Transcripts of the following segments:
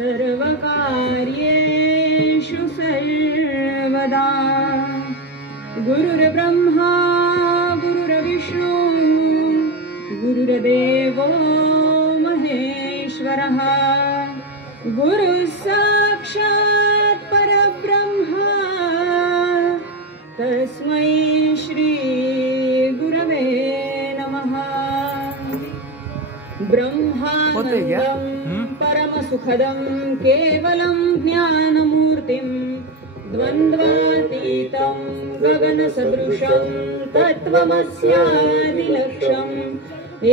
सर्वकार्येषु सर्वदा। गुरुर्ब्रह्मा गुरुर्विष्णु गुरुर्देवो महेश्वरः गुरुः साक्षात् परब्रह्मा तस्मै श्री गुरवे नमः। ब्रह्मानन्दं परमसुखदं केवलं ज्ञानमूर्तिं द्वन्द्वातीतं गगनसदृशं तत्त्वमस्यादिलक्ष्यम्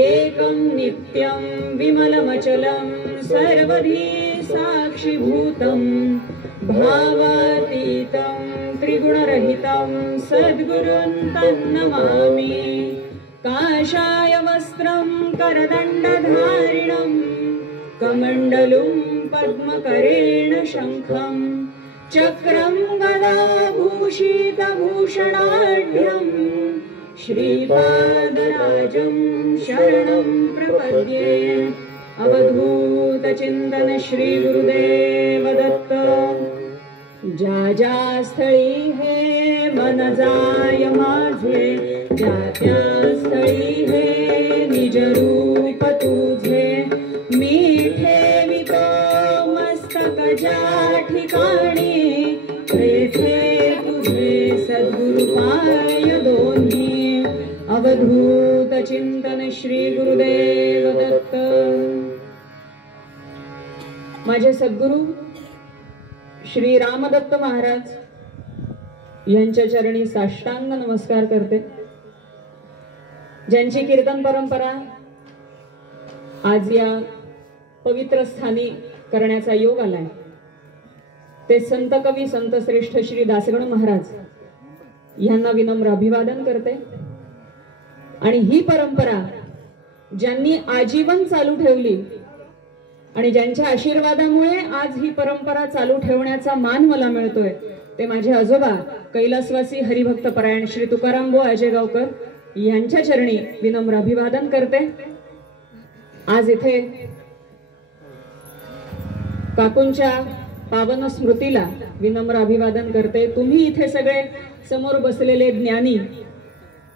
एकं नित्यं विमलमचलं सर्वधी साक्षिभूतं भावातीतं त्रिगुणरहितं सद्गुरुं तन्नमामि। काषाय वस्त्रं करदण्डधारिणं कमण्डलुं पद्मकरेण शङ्खं चक्रं गदाभूषितभूषणाढ्यं श्रीपादराजं शरणं प्रपद्ये। अवधूतचिन्तन श्री गुरुदेव दत्त। ज्या ज्या स्थळी हे मन जाय माझे ज्या त्या स्थळी हे निज रूप तुझे मी ठेवितो मस्तक ज्या ठिकाणी तेथे तुझे सद्गुरु पाय दोन्ही। अवधूत चिंतन श्री गुरुदेव दत्त। माझे सद्गुरु श्री रामदत्त महाराज यांच्या चरणी साष्टांग नमस्कार करते। ज्यांची कीर्तन परंपरा आज या पवित्र स्थानी करण्याचा योग आलाय ते संत कवी संत श्रेष्ठ श्री दासगण महाराज यांना विनम्र अभिवादन करते। आणि ही परंपरा ज्यांनी आजीवन चालू ठेवली आणि ज्यांच्या आशीर्वादामुळे आज ही परंपरा चालू ठेवण्याचा मान मला मिळतोय ते माझे आजोबा कैलासवासी हरिभक्त परायण श्री तुकारामबुवा अजयगावकर यांच्या चरणी विनम्र अभिवादन करते। आज इथे काकूंच्या पावन स्मृतीला विनम्र अभिवादन करते। तुम्ही इथे सगळे समोर बसलेले ज्ञानी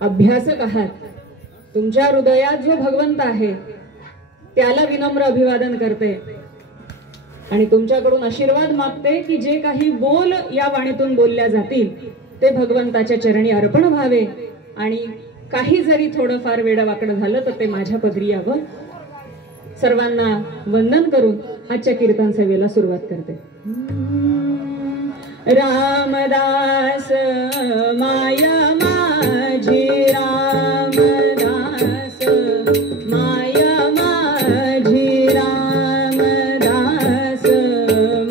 अभ्यासक आहात। तुमच्या हृदयात जो भगवंत आहे त्याला विनम्र अभिवादन करते आणि तुमच्याकडून आशीर्वाद मागते की जे काही बोल या वाणीतून बोलल्या जातील ते भगवंताच्या चरणी अर्पण व्हावे आणि काही जरी थोडंफार वेडवाकडं झालं तर ते माझ्या पदरी यावं। सर्वांना वंदन करून आजच्या कीर्तन सेवेला सुरुवात करते। रामदास माया माझी रामदास माया माझी रामदास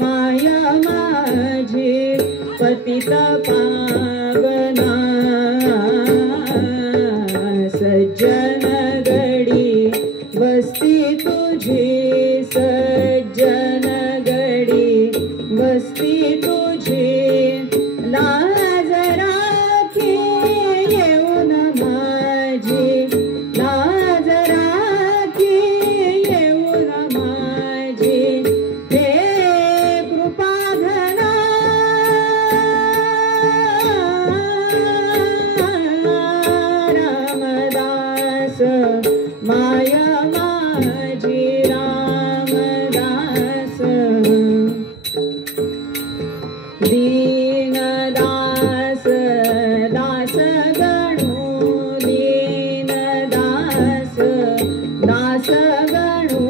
माया माझी पतित पावना सज्जन गडी वस्ती तुझी सज्जन गडी वस्ती तुझी लाज राखी येऊन माझी लाज राखी येऊन माझी हे कृपाघना रामदास माया माझी रामदास दीनदास दास गणू दीनदास दास गणू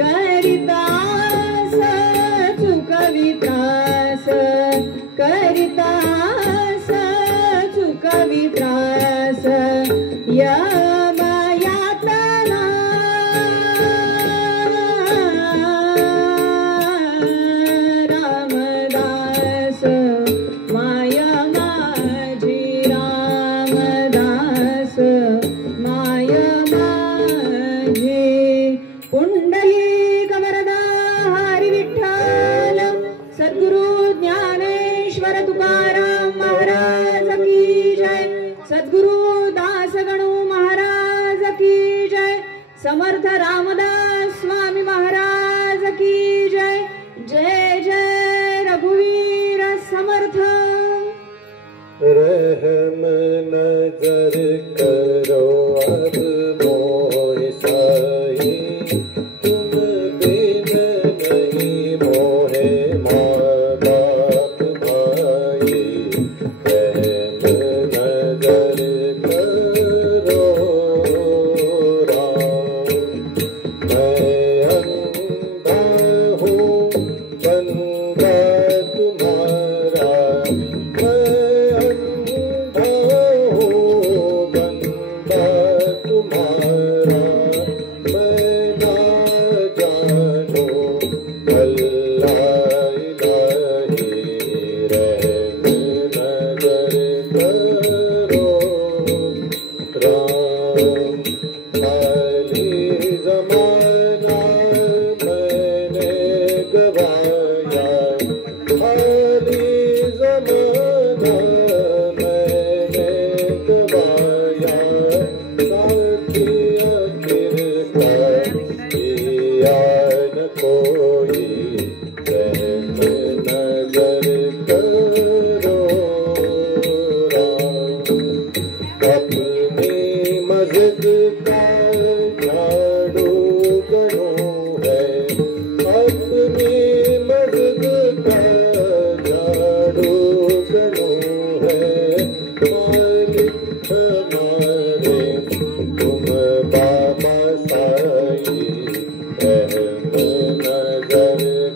करितास चुकवित्रास करितास चुकवित्रास यमयातना रामदास माया माझी रामदास माया माझी पुंडलिक वरदा हरी विठ्ठल सद्गुरु ज्ञानेश्वर तुकाराम महाराज की जय। सद्गुरु दासगणू महाराज की जय। समर्थ रामदास स्वामी महाराज की जय।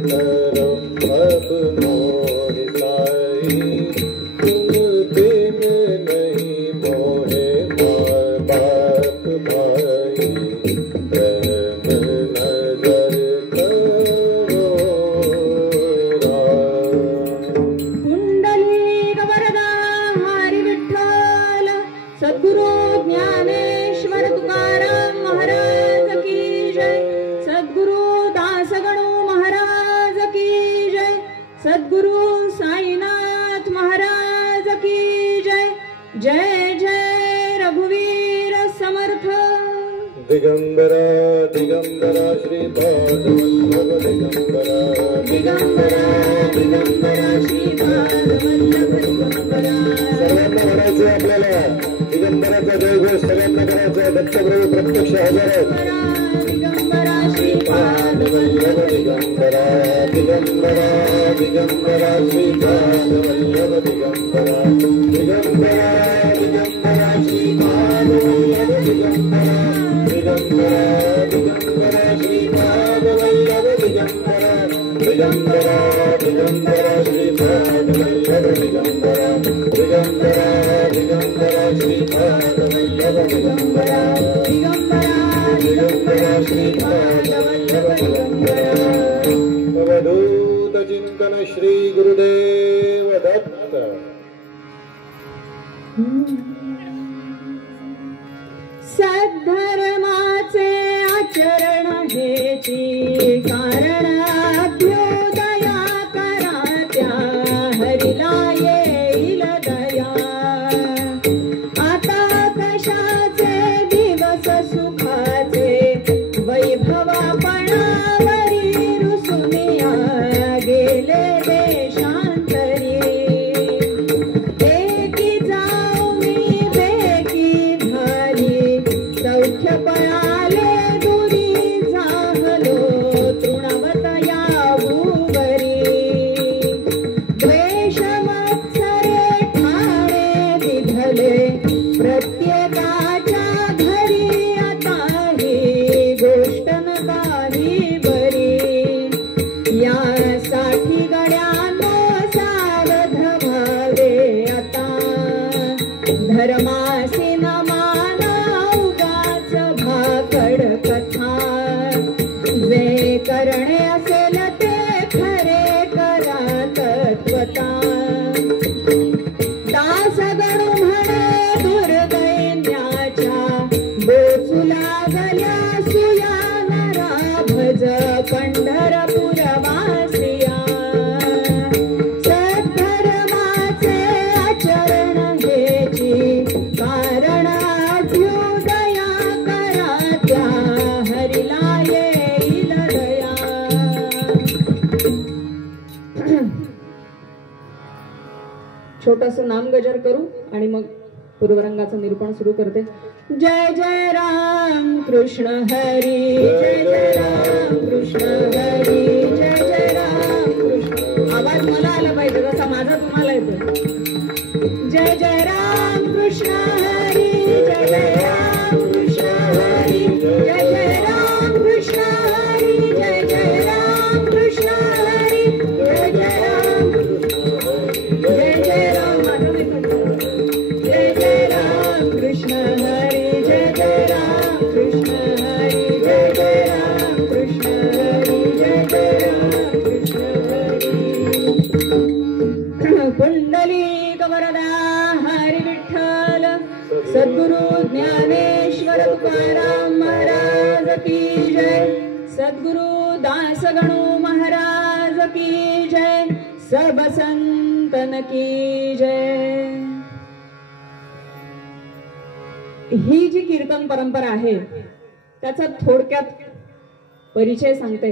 करम अब मोहि साई, तुम बिन नहीं मोहे माँ बाप भाई, रहम नजर करो राम। पुंडलिक वरदा हरी विठ्ठल सद्गुरु ज्ञानेश्वर तुकाराम महाराज की जय, सद्गुरु दासगणु महाराज की जय, सद्गुरु साईनाथ महाराज की जय। जय जय रघुवीर समर्थ। दिगंबरा दिगंबरा श्रीपाद वल्लभ दिगंबरा, दिगंबरा दिगंबरा श्रीपाद वल्लभ दिगंबरा। सर्वांना म्हणायचं आपल्याला दिगंबराचा जयघोष सगळ्यांना करायचा, दत्तप्रभू प्रत्यक्ष हजर आहेत। दिगंबरा श्रीपाद वल्लभ दिगंबरा, दिगंबरा दिगंबरा श्रीपाद वल्लभ दिगंबरा, दिगंबरा दिगंबरा श्रीपाद वल्लभ दिगंबरा, दिगंबरा दिगंबरा श्रीपाद वल्लभ दिगंबरा, दिगंबरा दिगंबरा श्रीपाद वल्लभ दिगंबरा, दिगंबरा दिगंबरा श्रीपाद वल्लभ दिगंबरा, दिगंबरा दिगंबरा श्रीपाद वल्लभ दिगंबरा। अवधूत चिंतन श्री गुरुदेव दत्त। सद्धर्माचे आचरण हेची कारण अभ्युदया करा, त्या हरिला येईल दया। आता कशाचे दिवस सुखाचे, वैभवापणावरी रुसुनिया गेले देशांतरी। एकी जाऊ मी बेकी झाली, सौख्य पळाले दुरी झालो, तृणवतया भूवरी। द्वेष मत्सरे ठाणे दिधले, प्रत्येकाच्या घरी आता ही गोष्ट न काही बरी। यासाठी गड्यांनो सावध व्हावे आता, धर्मासी न माना उगाच भाकड कथा। जे करणे असेल ते खरे करा तत्वता। दासगणू म्हणे दुर्दैन्याच्या, बोचू लागल्या सुया नरा, भज पंढरपूर वासिया। सद्धर्माचे आचरण हेची कारण अभ्युदया करा, त्या हरिला येईल दया। छोटस नामगजर करू आणि मग पूर्वरंगाचं निरूपण सुरू करते। जय जय राम कृष्ण हरी, जय जय राम कृष्ण हरी, जय जय राम कृष्ण। आवाज मला आला पाहिजे जसा माझा तुम्हाला येतो। जय जय राम कृष्ण हरी, जय जय राम कृष्ण हरी, जय जय राम कृष्ण हरी, जय जय राम कृष्ण हरी, जय जय राम, जय जय राम। जय जय राम कृष्ण हरी, जय जय राम कृष्ण हरी, जय जय राम कृष्ण हरी, जय जय राम कृष्ण हरी। पुंडलिक वरदा हरी विठ्ठल सद्गुरु ज्ञानेश्वर तुकाराम महाराज की जय, सद्गुरु दासगणु महाराज की जय, सब संतन की जय। ही जी कीर्तन परंपरा आहे त्याचा थोडक्यात परिचय सांगते।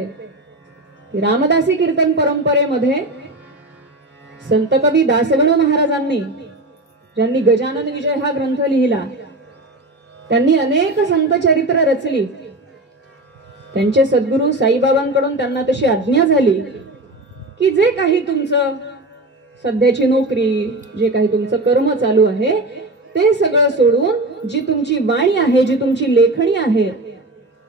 रामदासी कीर्तन परंपरेमध्ये संत कवी दासगणू महाराजांनी, ज्यांनी गजानन विजय हा ग्रंथ लिहिला, त्यांनी अनेक संत चरित्र रचली। त्यांचे सद्गुरू साईबाबांकडून त्यांना तशी आज्ञा झाली की जे काही तुमचं सध्याची नोकरी, जे काही तुमचं कर्म चालू आहे ते सगळं सोडून जी तुमची वाणी आहे, जी तुमची लेखणी आहे,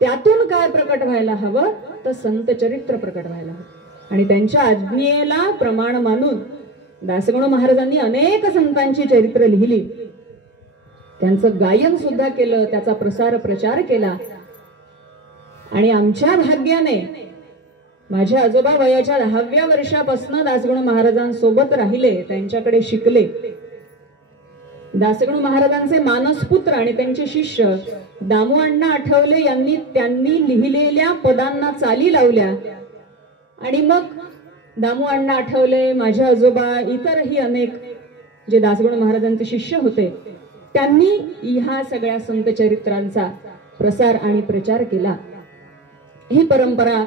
त्यातून काय प्रकट व्हायला हवं तर संत चरित्र प्रकट व्हायला हवं। आणि त्यांच्या आज्ञेला प्रमाण मानून दासगणू महाराजांनी अनेक संतांची चरित्र लिहिली, त्यांचं गायन सुद्धा केलं, त्याचा प्रसार प्रचार केला. आणि आमच्या भाग्याने माझ्या आजोबा वयाच्या 10व्या वर्षापासून दासगणू महाराजांसोबत राहिले, त्यांच्याकडे शिकले. दासगणू महाराजांचे मानसपुत्र आणि त्यांचे शिष्य दामू अण्णा आठवले यांनी त्यांनी लिहिलेल्या पदांना चाली लावल्या. आणि मग दामू अण्णा आठवले, माझे आजोबा, इतरही अनेक जे दासगणू महाराजांचे शिष्य होते, त्यांनी ह्या सगळ्या संत चरित्रांचा प्रसार आणि प्रचार केला. ही परंपरा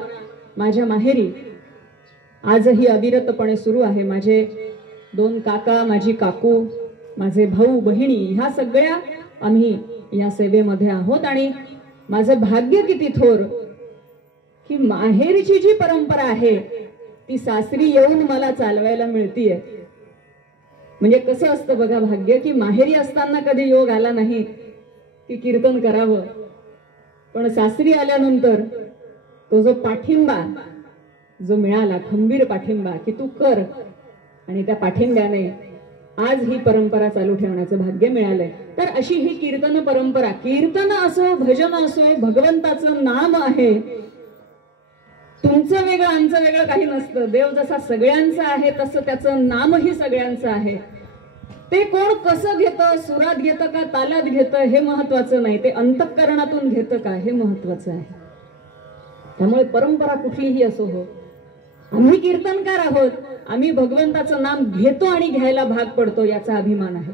माझ्या माहेरी आजही अविरतपणे सुरू आहे. माझे 2 काका, माझी काकू, माझे भाऊ बहिणी, ह्या सगळ्या आम्ही या सेवेमध्ये आहोत. आणि माझं भाग्य किती थोर की माहेरची जी परंपरा आहे ती सासरी येऊन मला चालवायला मिळतीये. म्हणजे कसं असतं बघा भाग्य, की माहेरी असताना कधी योग आला नाही की कीर्तन करावं, पण सासरी आल्यानंतर तो जो पाठिंबा जो मिळाला, खंबीर पाठिंबा, की तू कर, आणि त्या पाठिंब्याने आज ही परंपरा चालू ठेवण्याचं भाग्य मिळालंय. तर अशी ही कीर्तन परंपरा, कीर्तन असो, भजन असो, भगवंताचं नाम आहे. तुमचं वेगळं आमचं वेगळं काही नसतं. देव जसा सगळ्यांचा आहे तसं त्याचं नामही सगळ्यांचं आहे. ते कोण कसं घेतं, सुरात घेतं का तालात घेतं हे महत्वाचं नाही, ते अंतःकरणातून घेतं का हे महत्वाचं आहे. त्यामुळे परंपरा कुठलीही असो हो, आम्ही कीर्तनकार आहोत, आम्ही भगवंताचं नाम घेतो आणि घ्यायला भाग पडतो, याचा अभिमान आहे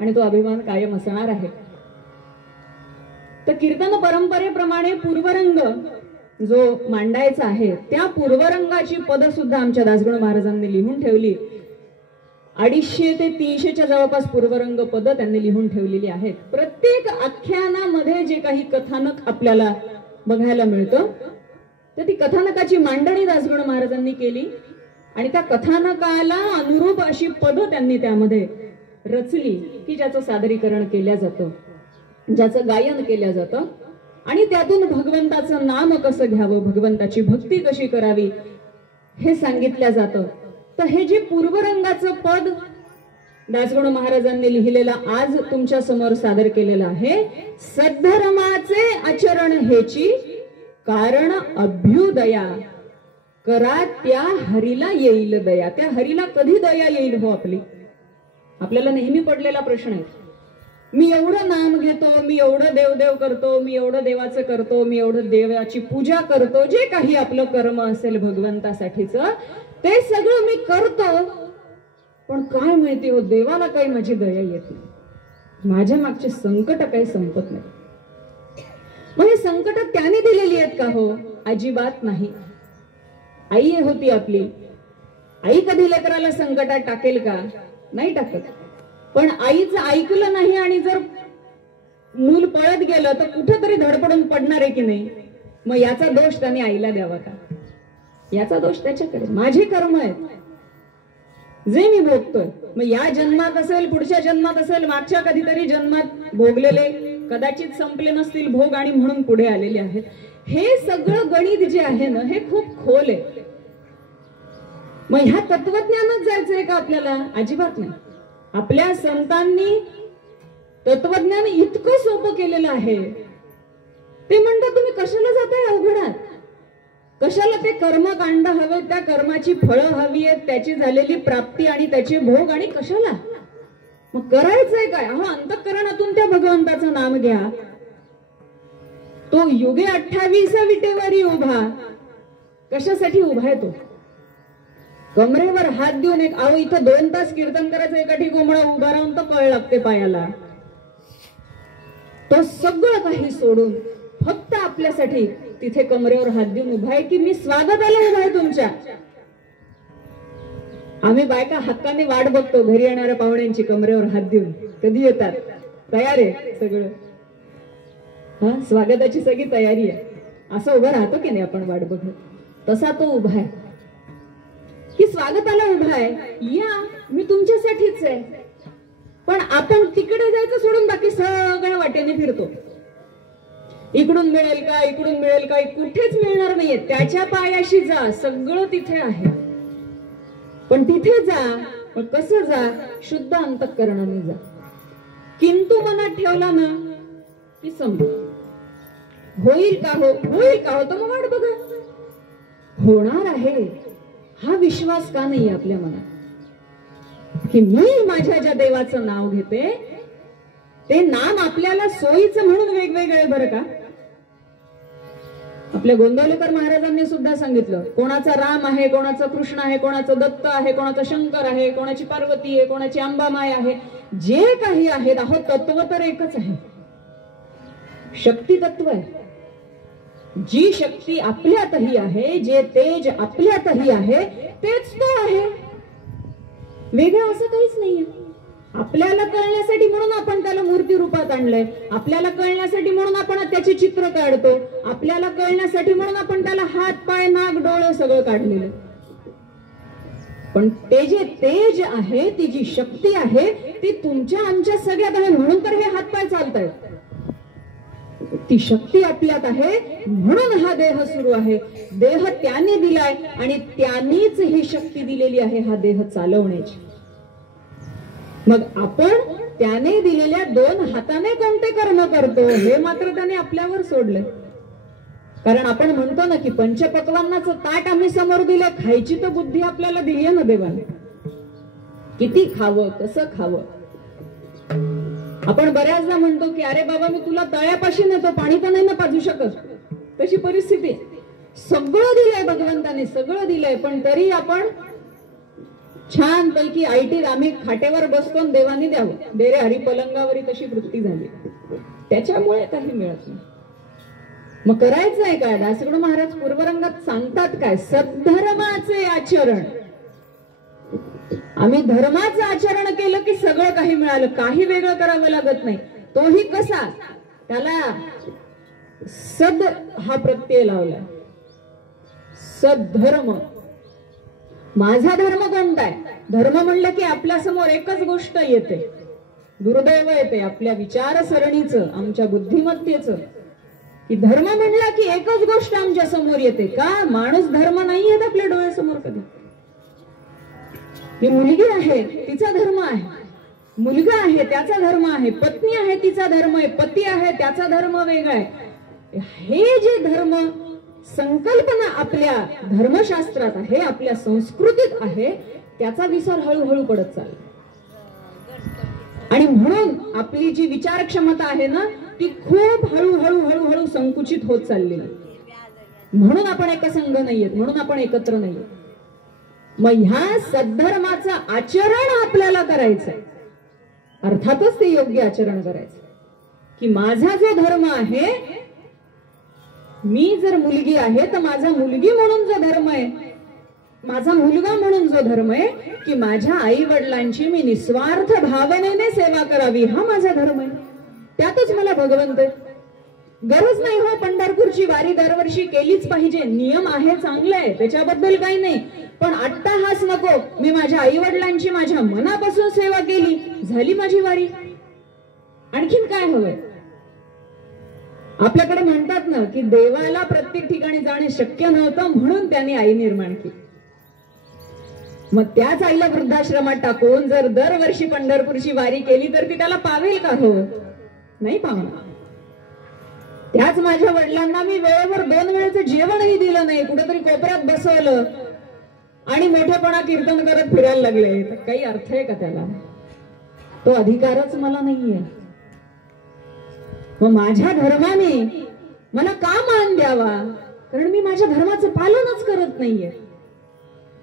आणि तो अभिमान कायम असणार आहे. तर कीर्तन परंपरेप्रमाणे पूर्वरंग जो मांडायचा आहे, त्या पूर्वरंगाची पद सुद्धा आमच्या दासगणू महाराजांनी लिहून ठेवली. 250 ते 300च्या जवळपास पूर्वरंग पद त्यांनी लिहून ठेवलेली आहेत. प्रत्येक आख्यानामध्ये जे काही कथानक आपल्याला बघायला मिळतं, तर ती कथानकाची मांडणी दासगणू महाराजांनी केली आणि त्या कथानकाला अनुरूप अशी पद त्यांनी त्यामध्ये रचली, की ज्याचं सादरीकरण केलं जातं, ज्याचं गायन केलं जातं. आणि त्यातून भगवंताचं नाम कसं घ्यावं, भगवंताची भक्ती कशी करावी हे सांगितलं जातं. तर हे जे पूर्वरंगाचं पद दासगणू महाराजांनी लिहिलेलं आज तुमच्या समोर सादर केलेलं आहे, सद्धर्माचे आचरण हेची कारण अभ्युदया, करा त्या हरीला येईल दया. त्या हरीला कधी दया येईल हो आपली? आपल्याला नेहमी पडलेला प्रश्न आहे, मी एवढं नाम घेतो, मी एवढं देवदेव करतो, मी एवढं देवाचं करतो, मी एवढं देवाची पूजा करतो, जे काही आपलं कर्म असेल भगवंतासाठीच ते सगळं मी करतो, पण काय माहिती हो, देवाला काही माझी दया येत नाही, माझ्या मागचे संकट काही संपत नाही. मग हे संकट त्याने दिलेली आहेत का हो? अजिबात नाही. आई होती आपली, आई कधी लेकराला संकटात टाकेल का? नाही टाकत. पण आईचं ऐकलं नाही आणि जर मूल पळत गेलं तर कुठेतरी धडपडून पडणार आहे की नाही? मग याचा दोष त्याने आईला द्यावा का? याचा दोष त्याच्याकडे. माझे कर्म आहेत जे मी भोगतोय, मग या जन्मात असेल, पुढच्या जन्मात असेल, मागच्या कधीतरी जन्मात भोगलेले कदाचित संपले नसतील भोग आणि म्हणून पुढे आलेले आहेत. हे सगळं गणित जे आहे ना, हे खूप खोल आहे. मग ह्या तत्वज्ञानात जायचंय का आपल्याला? अजिबात नाही. आपल्या संतांनी तत्वज्ञान इतकं सोपं केलेलं आहे. ते म्हणतात तुम्ही कशाला जाताय अवघडात? कशाला ते कर्मकांड हवे, त्या कर्माची फळं हवी आहेत, त्याची झालेली प्राप्ती आणि त्याचे भोग, आणि कशाला? मग करायचंय काय? अहो, अंतःकरणातून त्या भगवंताचं नाम घ्या. तो युगे 28 विटेवरी उभा. कशासाठी उभा आहे तो? कमरेवर हात देऊन एक, अहो इथं 2 तास कीर्तन करायचं, एका ठिकाणी उभा राहून तर कळ लागते पायाला. तो सगळं काही सोडून फक्त आपल्यासाठी तिथे कमरेवर हात देऊन उभा आहे, की मी स्वागताला उभा आहे तुमच्या. आम्ही बायका हक्काने वाट बघतो घरी येणाऱ्या पाहुण्यांची, कमरेवर हात देऊन कधी येतात, तयार आहे सगळं. हा, स्वागताची सगळी तयारी आहे. असं उभं राहतो की नाही आपण वाट बघत? तसा तो उभा आहे, की स्वागताला उभा आहे, या मी तुमच्यासाठीच आहे. पण आपण तिकडे जायचं सोडून बाकी सगळ्या वाटेने फिरतो. इकडून मिळेल का, इकडून मिळेल का, कुठेच मिळणार नाहीये. त्याच्या पायाशी जा, सगळं तिथे आहे. पण तिथे जा, पण कसं जा? शुद्ध अंतःकरणाने जा. किंतु मनात ठेवला ना की समजा होईल का हो, होईल का हो, तर मग वाट बघा. होणार आहे हा विश्वास का नाही आपल्या मनात? की मी माझ्या ज्या देवाचं नाव घेते ते नाम आपल्याला सोयीचं म्हणून वेगवेगळे बरं का. आपल्या गोंदवलेकर महाराजांनी सुद्धा सांगितलं, कोणाचा राम आहे, कोणाचा कृष्ण आहे, कोणाचं दत्त आहे, कोणाचा शंकर आहे, कोणाची पार्वती आहे, कोणाची अंबामाय आहे. जे काही आहेत अहो तत्व तर एकच आहे, शक्ती तत्व आहे. जी शक्ती आपल्यातही आहे, जे तेज आपल्यातही आहे तेच तो आहे, वेगळं असं काहीच नाहीये. आपल्याला कळण्यासाठी म्हणून आपण त्याला मूर्ती रूपात आणलंय, आपल्याला कळण्यासाठी म्हणून आपण त्याचे चित्र काढतो, आपल्याला कळण्यासाठी म्हणून आपण त्याला हात पाय नाक डोळे सगळं काढलेलं. पण ते जे तेज आहे, ती जी शक्ती आहे ती तुमच्या आमच्या सगळ्यात आहे, म्हणून तर हे हातपाय चालतायत. ती शक्ती आपल्यात आहे म्हणून हा देह सुरू आहे. देह त्याने दिलाय आणि त्यानेच ही शक्ती दिलेली आहे हा देह चालवण्याची. मग आपण त्याने दिलेल्या दोन हाताने कोणते कर्म करतो हे मात्र त्याने आपल्यावर सोडलंय. कारण आपण म्हणतो ना की पंचपक्वान्नाचं ताट आम्ही समोर दिलं, खायची तर बुद्धी आपल्याला दिली आहे ना देवाने. किती खावं, कसं खावं. आपण बऱ्याचदा म्हणतो की अरे बाबा मी तुला तळ्यापाशी नेतो, पाणी तर नाही ना पाजू शकत. तशी परिस्थिती. सगळं दिलंय भगवंताने, सगळं दिलंय, पण तरी आपण छान पैकी आयटी आम्ही खाटेवर बसतो, देवानी द्यावं दे रे हरी पलंगावरी, तशी वृत्ती झाली. त्याच्यामुळे काही मिळत नाही. मग करायचंय काय? दासगणू महाराज पूर्वरंगात सांगतात काय? सद्धर्माचे आचरण. आम्ही धर्माचं आचरण केलं की सगळं काही मिळालं, काही वेगळं करावं लागत नाही. तोही कसा? त्याला सद हा प्रत्यय लावलाय. सद्धर्म. माझा धर्म कोणता आहे? धर्म म्हणलं की आपल्या समोर एकच गोष्ट येते, दुर्दैव येते आपल्या विचारसरणीचं, आमच्या बुद्धिमत्तेचं, की धर्म म्हणला की एकच गोष्ट आमच्या समोर येते. का? माणूस धर्म नाही येत आपल्या डोळ्यासमोर कधी. ही मुलगी आहे तिचा धर्म आहे, मुलगा आहे त्याचा धर्म आहे, पत्नी आहे तिचा धर्म आहे, पती आहे त्याचा धर्म वेगळा आहे. हे जे धर्म संकल्पना आपल्या धर्मशास्त्रात आहे, आपल्या संस्कृतीत आहे, त्याचा विसर हळूहळू पडत चालला. आणि म्हणून आपली जी विचार क्षमता आहे ना ती खूप हळूहळू हळूहळू संकुचित होत चालली. म्हणून आपण एकसंघ नाहीयेत, म्हणून आपण एकत्र नाहीयेत. मग ह्या सद्धर्माचं आचरण आपल्याला करायचंय. अर्थातच ते योग्य आचरण करायचं की माझा जो धर्म आहे, मी जर मुलगी आहे तर माझा मुलगी म्हणून जो धर्म आहे, माझा मुलगा म्हणून जो धर्म आहे की माझ्या आई वडिलांची मी निस्वार्थ भावनेने सेवा करावी, हा माझा धर्म आहे. त्यातच मला भगवंत आहे. गरज नाही हो पंढरपूरची वारी दरवर्षी केलीच पाहिजे, नियम आहे, चांगलं आहे, त्याच्याबद्दल काही नाही. पण अट्टाहास नको. मी माझ्या आई वडिलांची माझ्या मनापासून सेवा केली, झाली माझी वारी. आणखीन काय हवंय? आपल्याकडे म्हणतात ना की देवाला प्रत्येक ठिकाणी जाणे शक्य नव्हतं म्हणून त्यांनी आई निर्माण केली. मग त्याच आईला वृद्धाश्रमात टाकून जर दरवर्षी पंढरपूरची वारी केली तर ती त्याला पावेल का? हो, नाही पावणार. त्याच माझ्या वडिलांना मी वेळेवर 2 वेळेचं जेवणही दिलं नाही, कुठेतरी कोपऱ्यात बसवलं आणि मोठेपणा कीर्तन करत फिरायला लागले, तर काही अर्थ आहे का त्याला? तो अधिकारच मला नाहीये. मग माझ्या धर्माने मला का मान द्यावा? कारण मी माझ्या धर्माचं पालनच करत नाहीये.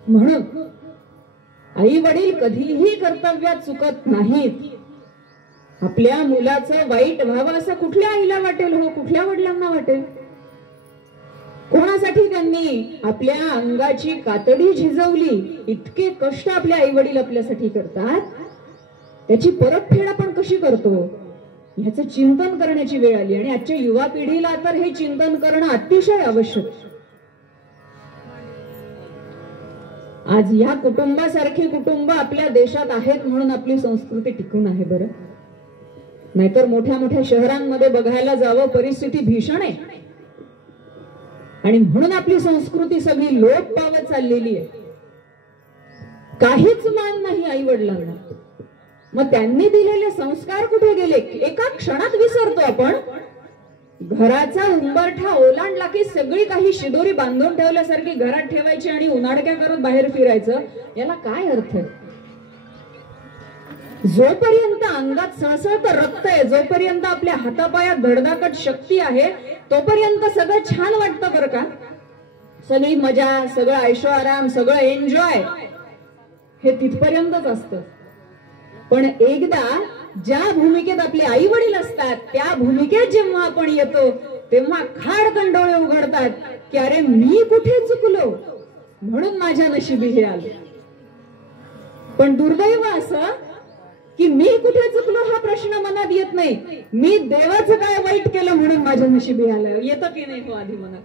म्हणून आई वडील कधीही कर्तव्यात चुकत नाहीत. आपल्या मुलाचं वाईट व्हावं असं कुठल्या आईला वाटेल हो? कुठल्या वडिलांना वाटेल? कोणासाठी त्यांनी आपल्या अंगाची कातडी झिजवली, इतके कष्ट आपले आई वडील आपल्यासाठी करतात, त्याची परतफेड आपण कशी करतो ह्याचं चिंतन करण्याची वेळ आली. आणि आजच्या युवा पिढीला तर हे चिंतन करणं अतिशय आवश्यक. आज या कुटुंबासारखे कुटुंब आपल्या देशात आहेत म्हणून आपली संस्कृती टिकून आहे. बरं, नाहीतर मोठ्या मोठ्या शहरांमध्ये बघायला जावं, परिस्थिती भीषण आहे. आणि म्हणून आपली संस्कृती सगळी लोप पावत चाललेली आहे. काहीच मान नाही आई वडिलांना. मग त्यांनी दिलेले संस्कार कुठे गेले? एका क्षणात विसरतो आपण. घराचा उंबरठा ओलांडला की सगळी काही शिदोरी बांधून ठेवल्यासारखी घरात ठेवायची आणि उन्हाडक्या करत बाहेर फिरायचं. याला काय अर्थ आहे? जोपर्यंत अंगात सळसळत रक्त आहे, जोपर्यंत आपल्या हातापायात धडधाकट शक्ती आहे, तोपर्यंत सगळं छान वाटतं बरं का. सगळी मजा, सगळं ऐशो आराम, सगळं एन्जॉय हे तिथपर्यंतच असतं. पण एकदा ज्या भूमिकेत आपले आई वडील असतात, त्या भूमिकेत जेव्हा आपण येतो तेव्हा खाडकन डोळे उघडतात की अरे मी कुठे चुकलो, म्हणून माझ्या नशिबी हे आले. पण दुर्दैव असं की मी कुठे चुकलो हा प्रश्न मनात येत नाही. मी देवाचं काय वाईट केलं म्हणून माझ्या नशिबी आलं, येतं की नाही हो आधी मनात?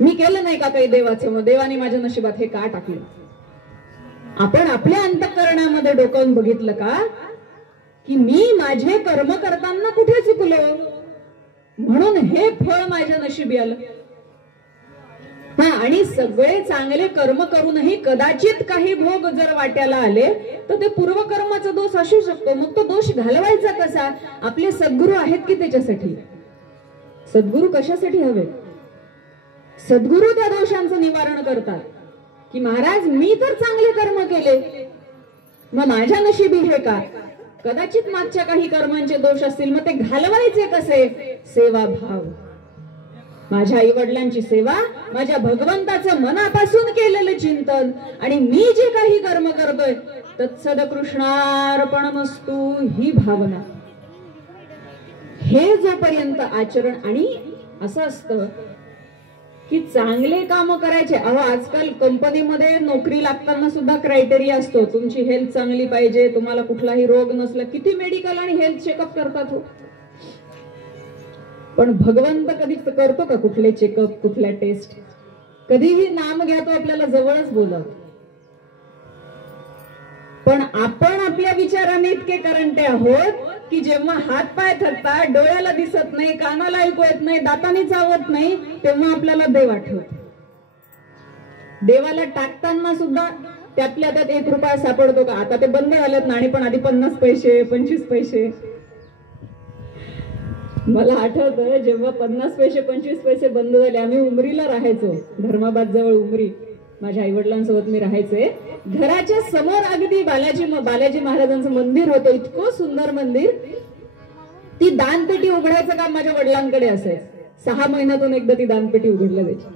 मी केलं नाही का काही देवाचं, मग देवाने माझ्या नशिबात हे का टाकलं? आपण आपल्या अंतःकरणामध्ये डोकावून बघितलं का की मी माझे कर्म करताना कुठे चुकलो म्हणून हे फळ माझ्या नशिबी आलं? हा, आणि सगळे चांगले कर्म करूनही कदाचित काही भोग जर वाट्याला आले तर ते पूर्वकर्माचा दोष असू शकतो. मग तो दोष घालवायचा कसा? आपले सद्गुरू आहेत की त्याच्यासाठी. सद्गुरू कशासाठी हवे? सद्गुरू त्या दोषांचं निवारण करतात की महाराज मी तर चांगले कर्म केले, मग माझ्या नशिबी हे का? कदाचित मागच्या काही कर्मांचे दोष असतील, मग ते घालवायचे कसे? सेवा भाव. माझ्या आई वडिलांची सेवा, माझ्या भगवंताचं मनापासून केलेलं चिंतन, आणि मी जे काही कर्म करतोय तत्सद कृष्णार्पणमस्तु ही भावना. हे जोपर्यंत आचरण. आणि असं असतं की चांगले काम करायचे. अहो आजकाल कंपनीमध्ये नोकरी लागताना सुद्धा क्रायटेरिया असतो, तुमची हेल्थ चांगली पाहिजे, तुम्हाला कुठलाही रोग नसला. किती मेडिकल आणि हेल्थ चेकअप करतात हो. पण भगवंत कधी करतो का कुठले चेकअप, कुठल्या टेस्ट? कधीही नाम घ्या तो आपल्याला जवळच बोलावतो. पण आपण आपल्या विचाराने इतके करंटे आहोत की जेव्हा हात पाय थकतात, डोळ्याला दिसत नाही, कानाला ऐकू येत नाही, दाताने चावत नाही, तेव्हा आपल्याला देव आठवतो. देवाला टाकताना सुद्धा त्यातल्या त्यात 1 रुपया सापडतो का? आता ते बंद झालेत नाणी, पण आधी 50 पैसे 25 पैसे. मला आठवतं जेव्हा 50 पैसे 25 पैसे बंद झाले, आम्ही उमरीला राहायचो, धर्माबाद जवळ उमरी. माझ्या आई वडिलांसोबत मी राहायचे. घराच्या समोर अगदी बालाजी महाराजांचं मंदिर होतं, इतकं सुंदर मंदिर. ती दानपेटी उघडायचं काम माझ्या वडिलांकडे असायचं. 6 महिन्यातून एकदा ती दानपेटी उघडल्या जायची.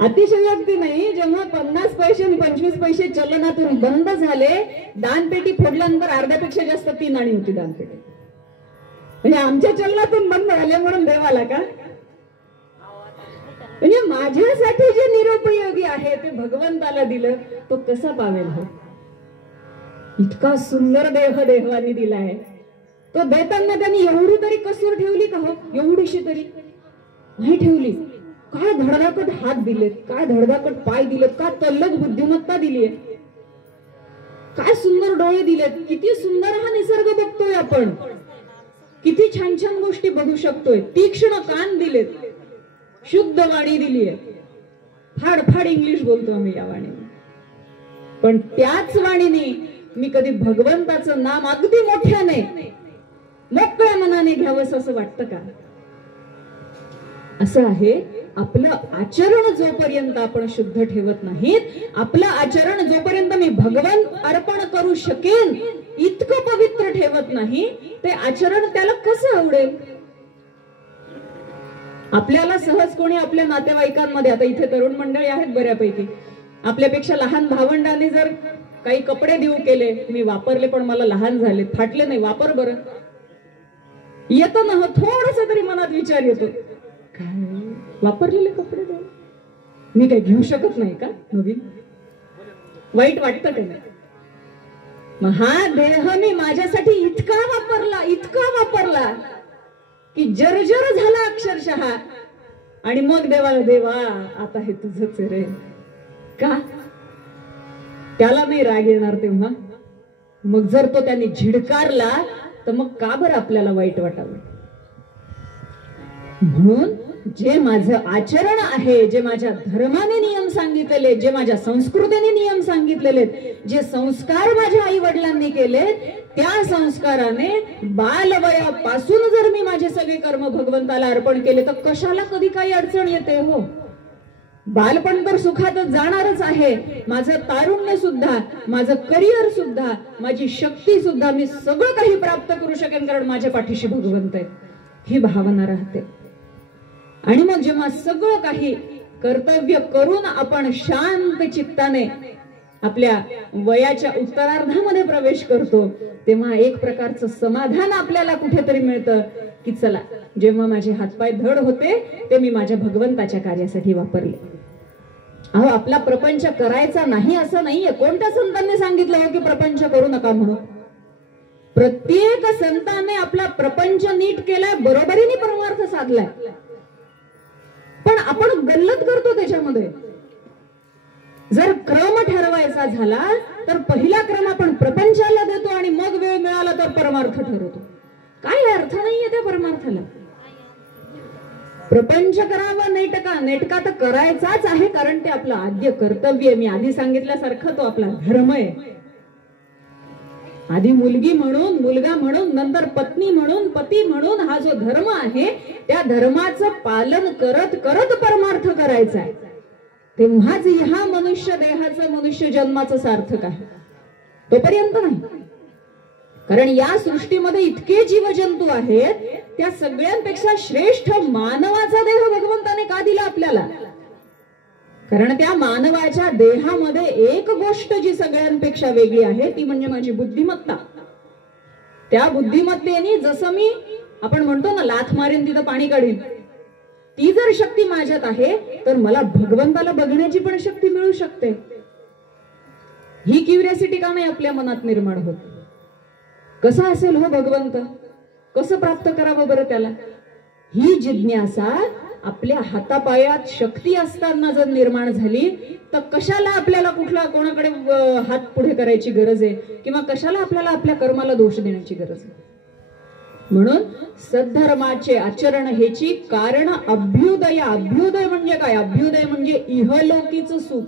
अतिशयोक्ती नाही, जेव्हा 50 पैसे आणि 25 पैसे चलनातून बंद झाले, दानपेटी फोडल्यानंतर अर्ध्यापेक्षा जास्त ती नाणी होती दानपेटी. म्हणजे आमच्या चलनातून बंद झाले म्हणून देवाला का? म्हणजे माझ्यासाठी जे निरुपयोगी आहे ते भगवंताला दिलं, तो कसा पावेल हो? इतका सुंदर देह देवानी दिलाय, तो देताना त्यांनी एवढी तरी कसूर ठेवली का हो? एवढीशी तरी नाही ठेवली. काय धडधाकट हात दिलेत, काय धडधाकट पाय दिलेत, काय तल्लख बुद्धिमत्ता दिलीये, काय सुंदर डोळे दिलेत. किती सुंदर हा निसर्ग बघतोय आपण, किती छान छान गोष्टी बघू शकतोय. तीक्ष्ण कान दिलेत, शुद्ध वाणी दिलीये, फाडफाड इंग्लिश बोलतो आम्ही या वाणीने. पण त्याच वाणीने मी कधी भगवंताचं नाम अगदी मोठ्याने मोकळ्या मनाने घ्यावंस असं वाटतं का? असं आहे आपलं आचरण. जोपर्यंत आपण शुद्ध ठेवत नाहीत, आपलं आचरण जोपर्यंत मी भगवान अर्पण करू शकेन इतकं पवित्र ठेवत नाही, ते आचरण त्याला कसं आवडेल? आपल्याला सहज कोणी आपल्या नातेवाईकांमध्ये, आता इथे तरुण मंडळी आहेत बऱ्यापैकी, आपल्यापेक्षा लहान भावंडाने जर काही कपडे देऊ केले, मी वापरले पण मला लहान झाले, फाटले नाही, वापर बरं, येतं ना हो, थोडस तरी मनात विचार येतो, काय वापरलेले कपडे द्या, मी काही घेऊ शकत नाही का नवीन? वाईट वाटतं का नाही? मग हा देह मी माझ्यासाठी इतका वापरला की जर्जर झाला अक्षरशः. आणि मग देवाला, देवा आता हे तुझंच रे का? त्याला नाही राग येणार तेव्हा? मग जर तो त्याने झिडकारला तर मग का बरं आपल्याला वाईट वाटावं? म्हणून जे माझं आचरण आहे, जे माझ्या धर्माने नियम सांगितलेले, जे माझ्या संस्कृतीने नियम सांगितलेले, जे संस्कार माझ्या आई वडिलांनी केले, त्या संस्काराने बालवयापासून जर मी माझे सगळे कर्म भगवंताला अर्पण केले तर कशाला कधी काही अडचण येते हो? बालपण तर सुखातच जाणारच आहे. माझं तारुण्य सुद्धा, माझं करिअर सुद्धा, माझी शक्ती सुद्धा, मी सगळं काही प्राप्त करू शकेन कारण माझ्या पाठीशी भगवंत आहे, ही भावना राहते. आणि मग जेव्हा सगळं काही कर्तव्य करून आपण शांत चित्ताने आपल्या वयाच्या उत्तरार्धामध्ये प्रवेश करतो तेव्हा एक प्रकारचं समाधान आपल्याला कुठेतरी मिळतं की चला, जेव्हा माझे हातपाय धड होते ते मी माझ्या भगवंताच्या कार्यासाठी वापरले. अहो, आपला प्रपंच करायचा नाही असं नाहीये. कोणत्या संतांनी सांगितलं हो की प्रपंच करू नका म्हणून? प्रत्येक संतांनी आपला प्रपंच नीट केलाय, बरोबरीने परमार्थ साधलाय. पण आपण गल्लत करतो त्याच्यामध्ये. जर क्रम ठरवायचा झाला तर पहिला क्रम आपण प्रपंचाला देतो आणि मग वेळ मिळाला तर परमार्थ ठरवतो. काय अर्थ नाहीये त्या परमार्थाला. प्रपंच करावा नेटका, नेटका तर करायचाच आहे कारण ते आपलं आद्य कर्तव्य. मी आधी सांगितल्यासारखं तो आपला धर्म आहे. आधी मुलगी म्हणून, मुलगा म्हणून, नंतर पत्नी म्हणून, पती म्हणून हा जो धर्म आहे त्या धर्माचं पालन करत करत परमार्थ करायचा आहे. तेव्हाच ह्या मनुष्य देहाचं, मनुष्य जन्माचं सार्थक आहे. तोपर्यंत नाही. कारण या सृष्टीमध्ये इतके जीवजंतू आहेत, त्या सगळ्यांपेक्षा श्रेष्ठ मानवाचा देह भगवंताने का दिला आपल्याला? कारण त्या मानवाच्या देहामध्ये एक गोष्ट जी सगळ्यांपेक्षा वेगळी आहे ती म्हणजे माझी बुद्धिमत्ता. त्या बुद्धिमत्तेने जसं मी, आपण म्हणतो ना, लाथ मारेन तिथं पाणी काढीन, ती जर शक्ती माझ्यात आहे तर मला भगवंताला बघण्याची पण शक्ती मिळू शकते. ही क्युरियोसिटी का नाही आपल्या मनात निर्माण होत? कसा असेल हो भगवंत? कसं प्राप्त करावं बरं त्याला? ही जिज्ञासा आपल्या हातापायात शक्ती असताना जर निर्माण झाली तर कशाला आपल्याला कुठला कोणाकडे हात पुढे करायची गरज आहे किंवा कशाला आपल्याला आपल्या कर्माला दोष देण्याची गरज आहे? म्हणून सद्धर्माचे आचरण हेची कारण अभ्युदय. अभ्युदय म्हणजे काय? अभ्युदय म्हणजे इहलोकीचं सुख.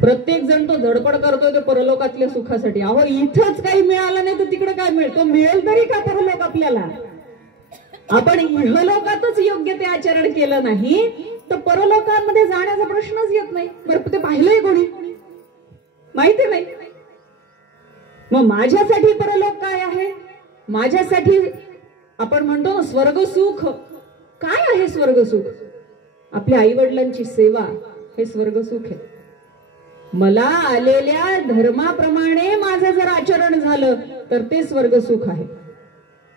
प्रत्येक जण तो धडपड करतोय ते परलोकातल्या सुखासाठी. अहो, इथंच काही मिळालं नाही तर तिकडे काय मिळतो? मिळेल तरी का परलोक आपल्याला? आपण इहलोकातच योग्य ते आचरण केलं नाही तर परलोकामध्ये जाण्याचा प्रश्नच येत नाही. बरं, ते पाहिलंय कोणी? माहिती नाही. मग माझ्यासाठी परलोक काय आहे? माझ्यासाठी आपण म्हणतो ना स्वर्ग सुख. काय आहे स्वर्ग सुख? आपल्या आई वडिलांची सेवा हे स्वर्ग सुख आहे. मला आलेल्या धर्माप्रमाणे माझं जर आचरण झालं तर ते स्वर्ग सुख आहे.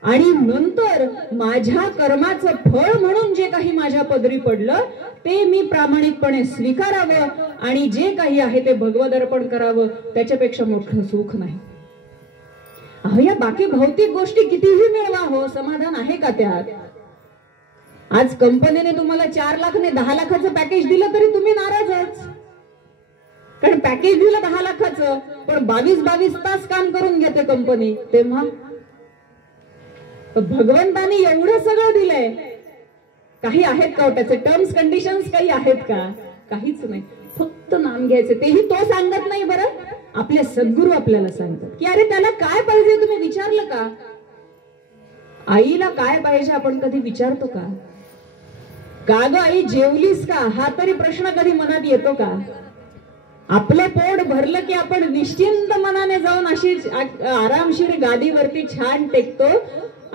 आणि नंतर माझ्या कर्माचं फळ म्हणून जे काही माझ्या पदरी पडलं ते मी प्रामाणिकपणे स्वीकारावं आणि जे काही आहे ते भगवद अर्पण करावं. त्याच्यापेक्षा मोठं सुख नाही. अहो, या बाकी भौतिक गोष्टी कितीही मिळवा हो, समाधान आहे का त्यात? आज कंपनीने तुम्हाला 4 लाख ने 10 लाखाचं पॅकेज दिलं तरी तुम्ही नाराजच. कारण पॅकेज दिलं 10 लाखाचं पण 22 तास काम करून घेते कंपनी. तेव्हा भगवंतानी एवढं सगळं दिलंय, काही आहेत का त्याचे टर्म्स कंडिशन्स? काही आहेत का? काहीच नाही. फक्त नाम घ्यायचे. तेही तो सांगत नाही बरं, आपले सद्गुरू आपल्याला सांगतात की अरे त्याला काय पाहिजे तुम्ही विचारलं का? आईला काय पाहिजे आपण कधी विचारतो का? का ग आई जेवलीस का? हा तरी प्रश्न कधी मनात येतो का? आपलं पोट भरलं की आपण निश्चिंत मनाने जाऊन अशी आरामशीर गादीवरती छान टेकतो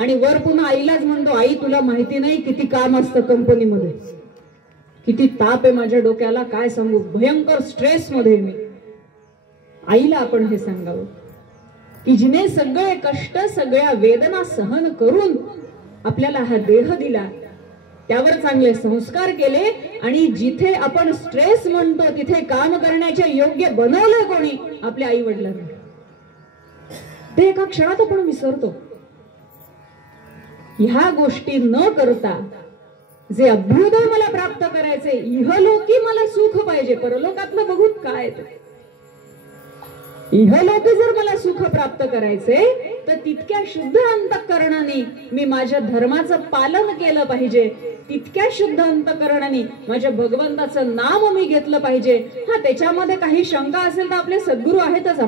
आणि वर पुन्हा आईलाच म्हणतो, आई तुला माहिती नाही किती काम असतं कंपनीमध्ये, किती ताप आहे माझ्या डोक्याला, काय सांगू, भयंकर स्ट्रेस मध्ये मी. आईला आपण हे सांगावं की जिने सगळे कष्ट, सगळ्या वेदना सहन करून आपल्याला हा देह दिला, त्यावर चांगले संस्कार केले आणि जिथे आपण स्ट्रेस म्हणतो तिथे काम करण्याचे योग्य बनवलं कोणी? आपल्या आई वडिलांनी. ते एका क्षणात आपण विसरतो. ह्या गोष्टी न करता जे अभ्युदय मला प्राप्त करायचे, इहलोकी मला सुख पाहिजे, परलोकातलं बघूत काय ते. इहलोकी जर मला सुख प्राप्त करायचे तर तितक्या शुद्ध अंतःकरणाने मी माझ्या धर्माचं पालन केलं पाहिजे, तितक्या शुद्ध अंतःकरणाने माझ्या भगवंताचं नाम मी घेतलं पाहिजे. हा, त्याच्यामध्ये काही शंका असेल तर आपले सद्गुरू आहेतच.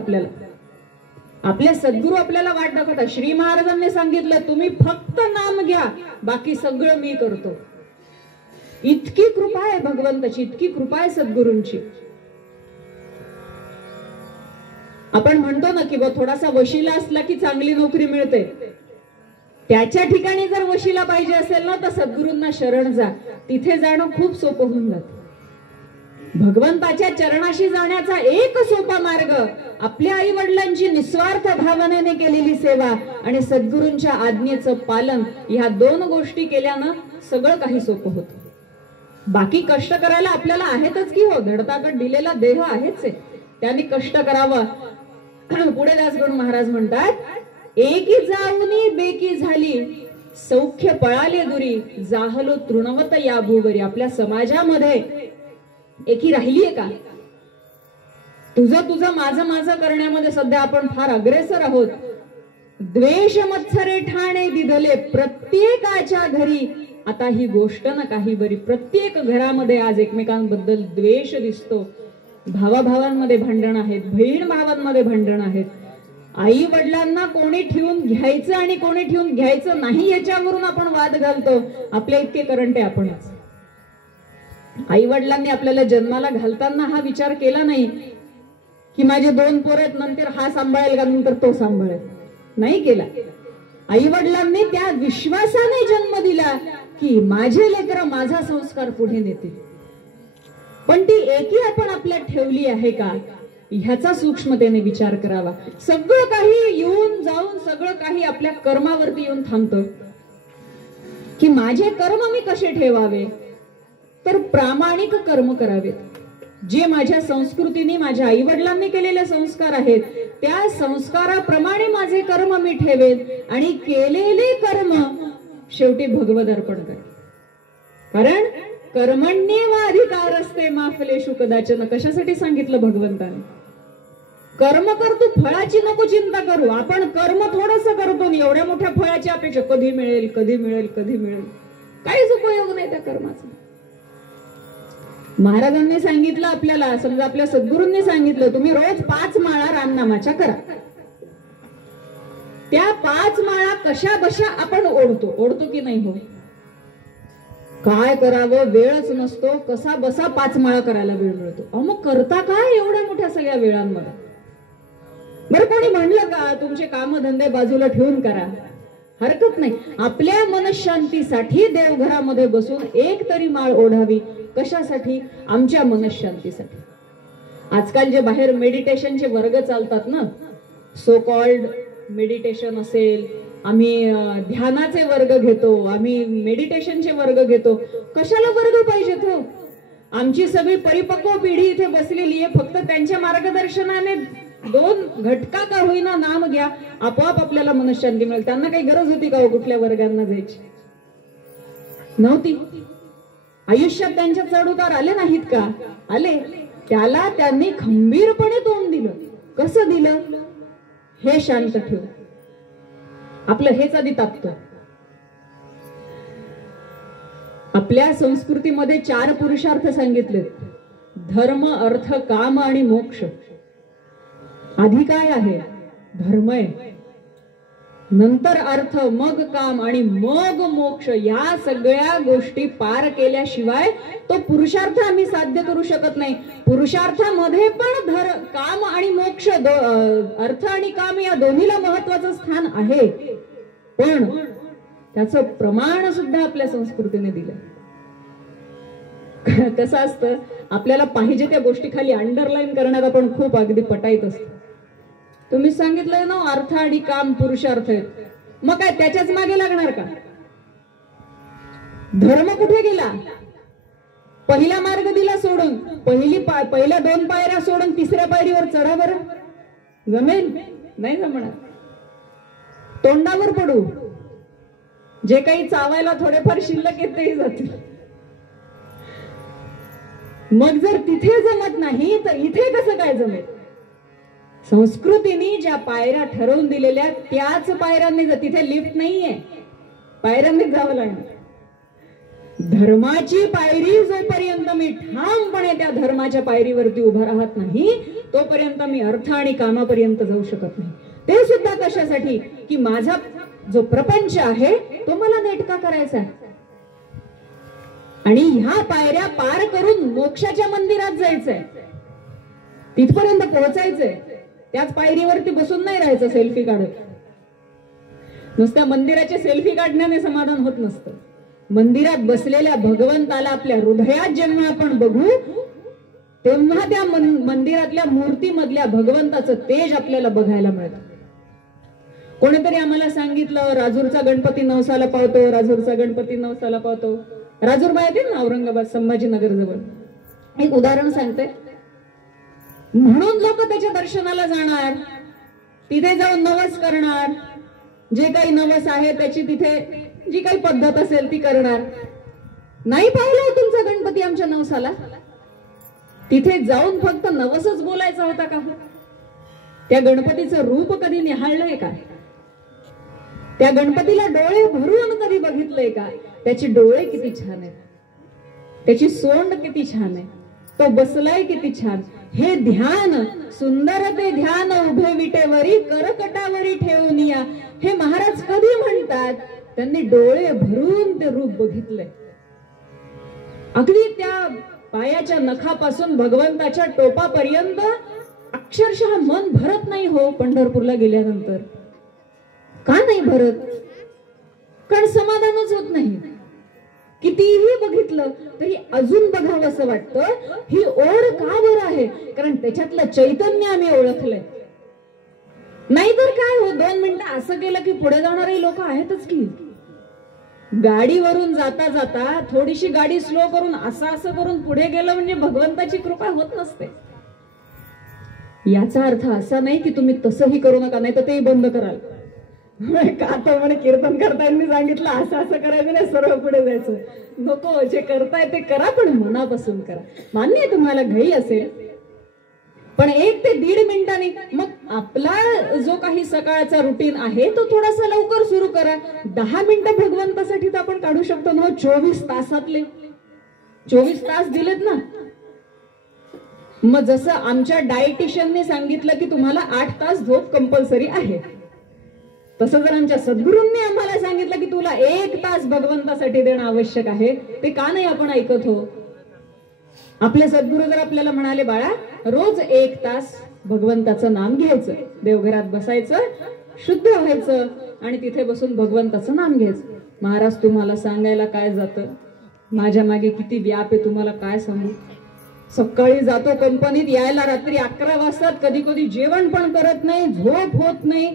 आपले सद्गुरू आपल्याला वाट दाखवतात. श्री महाराजांनी सांगितलं, तुम्ही फक्त नाम घ्या, बाकी सगळं मी करतो. इतकी कृपा आहे भगवंताची, इतकी कृपा आहे सद्गुरूंची. आपण म्हणतो ना की थोडासा वशिला असला की चांगली नोकरी मिळते. त्याच्या ठिकाणी जर वशिला पाहिजे असेल ना तर सद्गुरूंना शरण जा. तिथे जाणं खूप सोपं होऊन जातं. भगवंताच्या चरणाशी जाण्याचा एक सोपा मार्ग आपल्या आई वडिलांची निस्वार्थ भावनेने केलेली सेवा आणि सद्गुरूंच्या आज्ञेचं पालन, ह्या दोन गोष्टी केल्यानं सगळं काही सोपं होतं. बाकी कष्ट करायला आपल्याला आहेतच की हो, धडताकट दिलेला देह आहेच आहे, त्यांनी कष्ट करावं. पुढे दासगणू महाराज म्हणतात, एकी जाऊनी बेकी झाली, सौख्य पळाले दुरी, जाहलो तृणवत या भूवरी. आपल्या समाजामध्ये एकी राहिलीये का? तुझं माझं करण्यामध्ये सध्या आपण फार अग्रेसर आहोत. द्वेष मत्सरे ठाणे दिधले प्रत्येकाच्या घरी. आता ही गोष्ट ना काही बरी, प्रत्येक घरामध्ये आज एकमेकांबद्दल द्वेष दिसतो. भावाभावांमध्ये भांडण आहेत, बहीण भावांमध्ये भांडण आहेत. आई वडिलांना कोणी ठेवून घ्यायचं आणि कोणी ठेवून घ्यायचं नाही याच्यावरून आपण वाद घालतो. आपल्या इतके करंटे आपणच. आई वडिलांनी आपल्याला जन्माला घालताना हा विचार केला नाही की माझे 2 पोरं आहेत, नंतर हा सांभाळेल का नंतर तो सांभाळेल. नाही केला. आई वडिलांनी त्या विश्वासाने जन्म दिला की माझे लेकरं माझा संस्कार पुढे नेतील. पण ती एकी आपण आपल्यात ठेवली आहे का, ह्याचा सूक्ष्मतेने विचार करावा. सगळं काही येऊन जाऊन सगळं काही आपल्या कर्मावरती येऊन थांबतं की माझे कर्म मी कसे ठेवावे, तर प्रामाणिक कर्म करावेत. जे माझ्या संस्कृतीने माझ्या आई वडिलांनी केलेले संस्कार आहेत त्या संस्काराप्रमाणे माझे कर्म मी ठेवेन आणि केलेले कर्म शेवटी भगवद अर्पण करेन. कारण कर्मण्येवाधिकार असते माफलेषु कदाचन. कशासाठी सांगितलं भगवंताने? कर्म कर, तू फळाची नको चिंता करू. आपण कर्म थोडस करतो, एवढ्या मोठ्या फळाची अपेक्षा, कधी मिळेल कधी मिळेल कधी मिळेल, काहीच उपयोग नाही त्या कर्माचा. महाराजांनी सांगितलं आपल्याला, समजा आपल्या सद्गुरूंनी सांगितलं, तुम्ही रोज 5 माळा रामनामाच्या करा. त्या 5 माळा कशा बशा आपण ओढतो की नाही हो? काय करावं वेळच नसतो, कसा बसा 5 माळा करायला वेळ मिळतो. मग करता काय एवढ्या मोठ्या सगळ्या वेळांमध्ये? बरं, कोणी म्हणलं का तुमचे कामधंदे बाजूला ठेवून करा? हरकत नाही. आपल्या मनशांतीसाठी देवघरामध्ये बसून एक तरी माळ ओढावी. कशासाठी? आमच्या मनशांतीसाठी. आजकाल जे बाहेर मेडिटेशनचे वर्ग चालतात ना, सो कॉल्ड मेडिटेशन असेल, आम्ही ध्यानाचे वर्ग घेतो, आम्ही मेडिटेशनचे वर्ग घेतो. कशाला वर्ग पाहिजेत हो? आमची सगळी परिपक्व पिढी इथे बसलेली आहे. फक्त त्यांच्या मार्गदर्शनाने 2 घटका का होईना नाम घ्या, आपोआप आपल्याला मनशांती मिळेल. त्यांना काही गरज होती का हो कुठल्या वर्गांना जायची? नव्हती. आयुष्यात त्यांच्या चढउतार आले नाहीत का? आले. त्याला त्यांनी खंबीरपणे तोंड दिलं. कसं दिलं? हे शांत ठेव, आपलं हेच आधी तापतं. आपल्या संस्कृतीमध्ये 4 पुरुषार्थ सांगितले: धर्म, अर्थ, काम आणि मोक्ष. आधी काय आहे? धर्म आहे, नंतर अर्थ, मग काम आणि मग मोक्ष. या सगळ्या गोष्टी पार केल्याशिवाय तो पुरुषार्थ आम्ही साध्य करू शकत नाही. पुरुषार्थामध्ये पण काम आणि मोक्ष, अर्थ आणि काम या दोन्हीला महत्वाचं स्थान आहे. पण त्याचं प्रमाण सुद्धा आपल्या संस्कृतीने दिलं. कसं असतं, आपल्याला पाहिजे त्या गोष्टी खाली अंडरलाईन करण्यात आपण खूप अगदी पटाईत असतो. तुम्ही सांगितलंय ना अर्थ आणि काम पुरुषार्थ आहेत, मग काय त्याच्याच मागे लागणार का? धर्म कुठे गेला? पहिला मार्ग दिला सोडून, पहिल्या 2 पायऱ्या सोडून 3ऱ्या पायरीवर चढा बरं. जमेल? नाही जमणार. तोंडावर पडू. जे काही चावायला थोडेफार शिल्लक येत तेही जातील. मग जर तिथे जमत नाही तर इथे कसं काय जमेल? संस्कृतीने ज्या पायऱ्या ठरवून दिलेल्या त्याच पायऱ्यांनी, तिथे लिफ्ट नाहीये, पायऱ्यांनी जावं लागणार. धर्माची पायरी जोपर्यंत मी ठामपणे त्या धर्माच्या पायरीवरती उभा राहत नाही तोपर्यंत मी अर्थ आणि कामापर्यंत जाऊ शकत नाही. ते सुद्धा कशासाठी की माझा जो प्रपंच आहे तो मला नेटका करायचा आहे आणि ह्या पायऱ्या पार करून मोक्षाच्या मंदिरात जायचंय, तिथपर्यंत पोहोचायचंय. त्याच पायरीवरती बसून नाही राहायचं सेल्फी काढत. नुसत्या मंदिराचे सेल्फी काढण्याने समाधान होत नसतं. मंदिरात बसलेल्या भगवंताला आपल्या हृदयात जेव्हा आपण बघू तेव्हा त्या मंदिरातल्या मूर्तीमधल्या भगवंताचं तेज आपल्याला बघायला मिळतं. कोणीतरी आम्हाला सांगितलं राजूरचा गणपती नवसाला पावतो, राजूरचा गणपती नवसाला पावतो. राजूर माहिती ना, औरंगाबाद संभाजीनगर जवळ. एक उदाहरण सांगते. म्हणून लोक त्याच्या दर्शनाला जाणार, तिथे जाऊन नवस करणार, जे काही नवस आहे त्याची तिथे जी काही पद्धत असेल ती करणार. नाही पाहिलं तुमचा गणपती आमच्या नवसाला, तिथे जाऊन फक्त नवसच बोलायचा होता का? त्या गणपतीचं रूप कधी निहाळलंय का? त्या गणपतीला डोळे भरून कधी बघितलंय का? त्याचे डोळे किती छान आहेत, त्याची सोंड किती छान आहे, तो बसलाय किती छान. हे ध्यान सुंदर ते ध्यान उभे विटेवरी करकटावरी ठेवून या, हे महाराज कधी म्हणतात? त्यांनी डोळे भरून ते रूप बघितलंय. अगदी त्या पायाच्या नखापासून भगवंताच्या टोपापर्यंत अक्षरशः मन भरत नाही हो पंढरपूरला गेल्यानंतर. का नाही भरत? कारण समाधानच होत नाही. कितीही बघितलं तरी अजून बघावं असं वाटतं. ही ओढ का बरं आहे? कारण त्याच्यातलं चैतन्य आम्ही ओळखलंय. नाहीतर काय हो, 2 मिनिटं असं केलं की पुढे जाणारे लोक आहेतच की. गाडीवरून जाता जाता थोडीशी गाडी स्लो करून असं करून पुढे गेलं म्हणजे भगवंताची कृपा होत नसते. याचा अर्थ असा नाही की तुम्ही तसंही करू नका, नाही तर तेही बंद कराल. का तर म्हणे कीर्तन करताना सांगितलं असं करायचं नाही, सर्व पुढे जायचं. नको, जे करताय ते करा पण मनापासून करा. मान्य आहे तुम्हाला घाई असेल, पण 1 ते 1.5 मिनिटांनी मग आपला जो काही सकाळचा रुटीन आहे तो थोडासा लवकर सुरू करा. 10 मिनिटं भगवंतासाठी तर आपण काढू शकतो ना. 24 तासातले 24 तास दिलेत ना. मग जसं आमच्या डायटिशियनने सांगितलं की तुम्हाला 8 तास झोप कंपल्सरी आहे, तसं जर आमच्या सद्गुरूंनी आम्हाला सांगितलं की तुला 1 तास भगवंतासाठी देणं आवश्यक आहे, ते का नाही आपण ऐकत हो? आपले सद्गुरू जर आपल्याला म्हणाले बाळा रोज 1 तास भगवंताचं नाम घ्यायचं, देवघरात बसायचं, शुद्ध व्हायचं आणि तिथे बसून भगवंताचं नाम घ्यायचं. महाराज तुम्हाला सांगायला काय जातं, माझ्या मागे किती व्याप आहे तुम्हाला काय सांगू. सकाळी जातो कंपनीत, यायला रात्री 11 वाजतात, कधी कधी जेवण पण करत नाही, झोप होत नाही.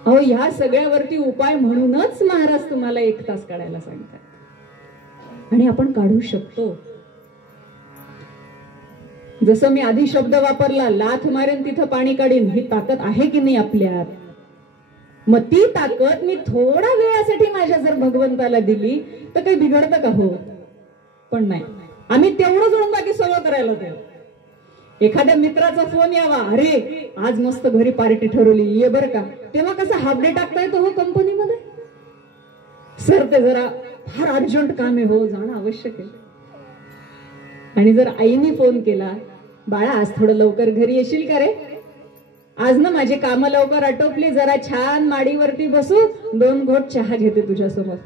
अहो ह्या सगळ्यावरती उपाय म्हणूनच महाराज तुम्हाला 1 तास काढायला सांगतात आणि आपण काढू शकतो. जसं मी आधी शब्द वापरला, लाथ मारेन तिथं पाणी काढीन, ही ताकद आहे की नाही आपल्यात? मग ती ताकद मी थोडा वेळासाठी माझ्या जर भगवंताला दिली तर काही बिघडतं का हो? पण नाही, आम्ही तेवढं जोडून बाकी सगळं करायला होतं. एखाद्या मित्राचा फोन यावा, अरे आज मस्त घरी पार्टी ठरवली, ये बरं का, तेव्हा कसा हाफ डे टाकता येतो हो कंपनीमध्ये? सर ते जरा फार अर्जंट काम आहे हो, जाणं आवश्यक आहे. आणि जर आईने फोन केला, बाळा आज थोडं लवकर घरी येशील का रे, आज ना माझी कामं लवकर आटोपली, जरा छान माडीवरती बसू, 2 घोट चहा घेते तुझ्यासोबत.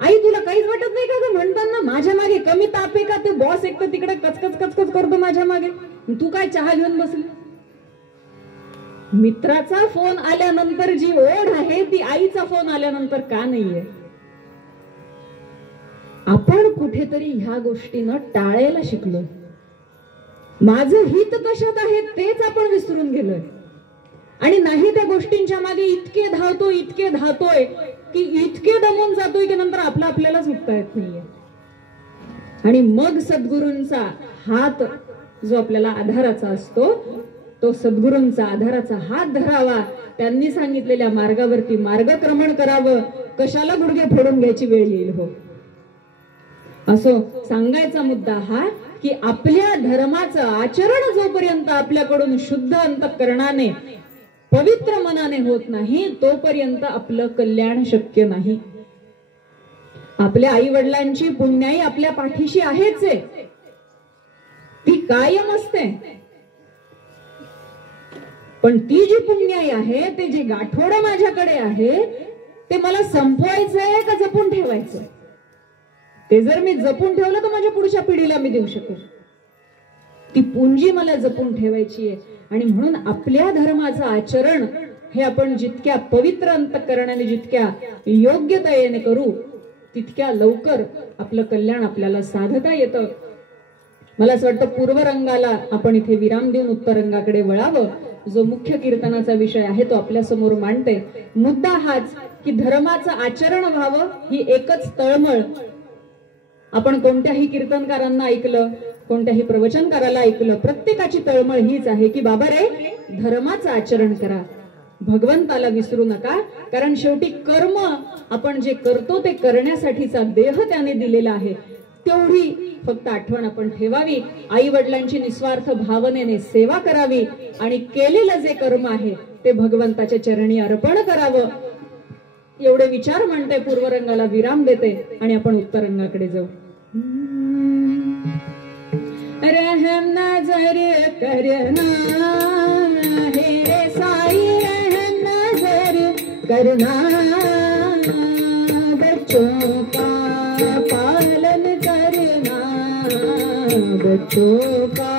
आई तुला काहीच वाटत नाही का ग म्हणताना? माझ्या मागे कमी ताप आहे का? ते बॉस एक तर तिकडे कचकच कचकच करतो माझ्या मागे, तू काय चहा घेऊन बसली? मित्राचा फोन आल्यानंतर जी ओढ आहे ती आईचा फोन आल्यानंतर का नाहीये? आपण कुठेतरी ह्या गोष्टीनं टाळायला शिकलो. माझं हित कशात आहे तेच आपण विसरून गेलोय आणि नाही त्या गोष्टींच्या मागे इतके धावतोय की इतके दमून जातोय की नंतर आपल्याला झुकता येत नाहीये. आणि मग सद्गुरूंचा हात जो आपल्याला आधाराचा असतो, तो सद्गुरूंचा आधाराचा हात धरावा, त्यांनी सांगितलेल्या मार्गावरती मार्गक्रमण करावं. कशाला गुडघे फोडून घ्यायची वेळ येईल हो? असो सांगायचा मुद्दा हा की आपल्या धर्माचं आचरण जोपर्यंत आपल्याकडून शुद्ध अंतःकरणाने पवित्र मनाने होत नाही तोपर्यंत आपलं कल्याण शक्य नाही. आपल्या आई वडिलांची पुण्याई आपल्या पाठीशी आहेच आहे, ती कायम असते. पण ती जी पुण्याई आहे, ते जे गाठोडं माझ्याकडे आहे, ते मला संपवायचंय का जपून ठेवायचं? ते जर मी जपून ठेवलं तर माझ्या पुढच्या पिढीला मी देऊ शकेल. ती पुंजी मला जपून ठेवायची आहे. आणि म्हणून आपल्या धर्माचं आचरण हे आपण जितक्या पवित्र अंतःकरणाने, जितक्या योग्यतेने करू, तितक्या लवकर आपलं कल्याण आपल्याला साधता येतं. मला असं वाटतं पूर्वरंगाला आपण इथे विराम देऊन उत्तर रंगाकडे वळावं. जो मुख्य कीर्तनाचा विषय आहे तो आपल्या समोर मांडते. मुद्दा हाच की धर्माचं आचरण व्हावं ही एकच तळमळ. आपण कोणत्याही कीर्तनकारांना ऐकलं, कोणत्याही प्रवचनकाराला ऐकलं, प्रत्येकाची तळमळ हीच आहे की बाबा रे, धर्माचं आचरण करा, भगवंताला विसरू नका. कारण शेवटी कर्म आपण जे करतो ते करण्यासाठीचा देह त्याने दिलेला आहे, तेवढी फक्त आठवण आपण ठेवावी. आई वडिलांची निस्वार्थ भावनेने सेवा करावी आणि केलेलं जे कर्म आहे ते भगवंताच्या चरणी अर्पण करावं. एवढे विचार म्हणते, पूर्वरंगाला विराम देते आणि आपण उत्तर रंगाकडे जाऊ. रहम नजर करना हे रे साई, रहम नजर करना, बच्चों का पालन करना, बच्चों का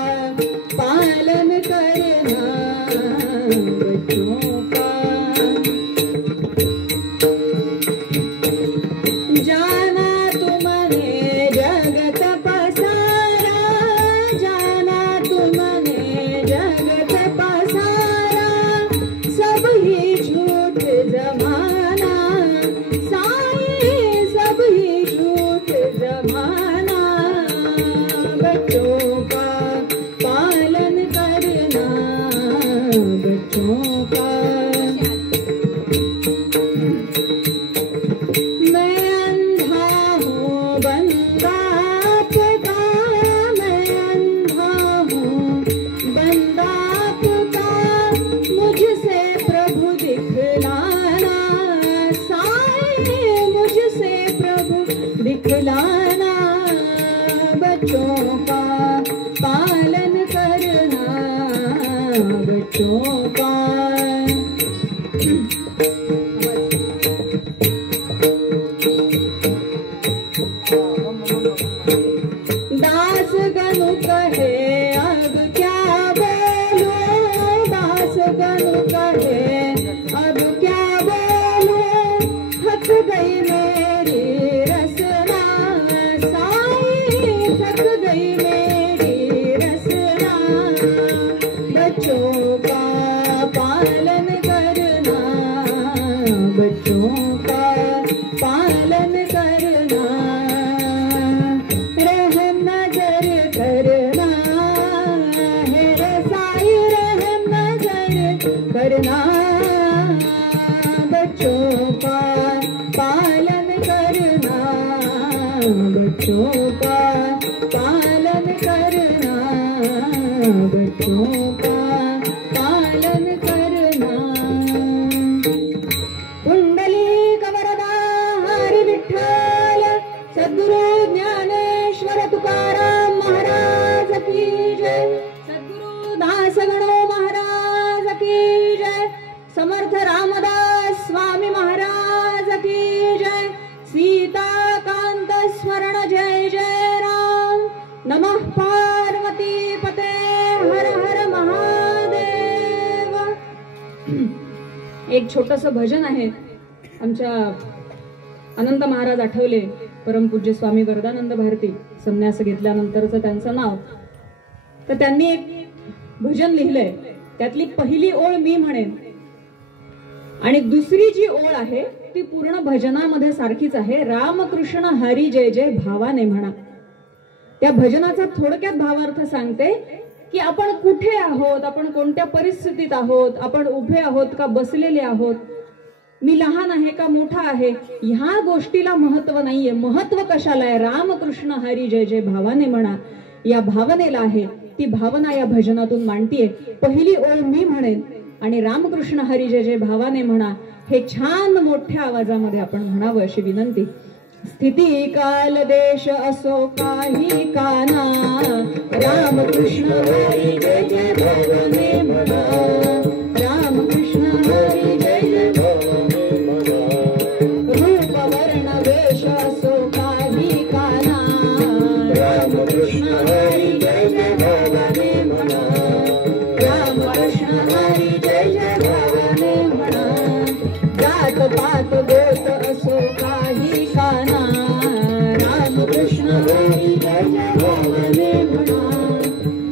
पालन करना, बच्चों का. जाना तुमने जगत पसारा, जाना तुमने जगत पसारा, सब ही झूठ जमाना, साई सब ही झूठ जमाना, बच्चों का पालन करना, बच्चों का. दिखलाना, बच्चों का पालन करना, बच्चों का. दास गनु कहे अब क्या बोलो, दास गनु कहे अब क्या बोलो, थक गई मेरी रसना, साई थक गई मेरी रसना, बच्चों का पालन करना, बच्चों का पालन करना, रहम नजर करना, है रे साई रहम नजर करना, बच्चों का पालन करना, बच्चों का पालन करना, बच्चों का पालन करना. कुंडलिक वरदा हरी विठ्ठल सद्गुरु ज्ञानेश्वर तुकाराम महाराज की जय, सद्गुरु दासगणो महाराज की जय, समर्थ रामदास स्वामी महाराज की जय, सीताकांत स्मरण जय जय राम. नमः पार्वती पते हर हर महादेव. एक छोटस भजन आहे. आमच्या अनंत महाराज आठवले, परमपूज्य स्वामी वरदानंद भारती संन्यास घेतल्यानंतरचं त्यांचं नाव. तर त्यांनी एक भजन लिहिलंय, त्यातली पहिली ओळ मी म्हणेन आणि दुसरी जी ओळ आहे ती पूर्ण भजनामध्ये सारखीच आहे. रामकृष्ण हरी जय जय भावाने म्हणा. त्या भजनाचा थोडक्यात भावार्थ सांगते की आपण कुठे आहोत, आपण कोणत्या परिस्थितीत आहोत, आपण उभे आहोत का बसलेले आहोत, मी लहान आहे का मोठा आहे, ह्या गोष्टीला महत्व नाहीये. महत्व कशाला आहे? रामकृष्ण हरी जय जय भावाने म्हणा. या भावनेला आहे ती भावना या भजनातून मांडतीये. पहिली ओळ मी म्हणेन आणि रामकृष्ण हरी जय जय भावाने म्हणा, हे छान मोठ्या आवाजामध्ये आपण म्हणावं अशी विनंती. स्थिती काल देश असो काही काना, रामकृष्ण हरी जय जय भावाने म्हणा, रामकृष्ण हरी जय जय भावाने म्हणा. रूप वर्ण वेश असो काही काना, रामकृष्ण हरी जय जय भावाने म्हणा, रामकृष्ण हरी जय जय भावाने म्हणा. जात पात गोत असो काही काना, रामकृष्ण हरी जय जय भावाने म्हणा,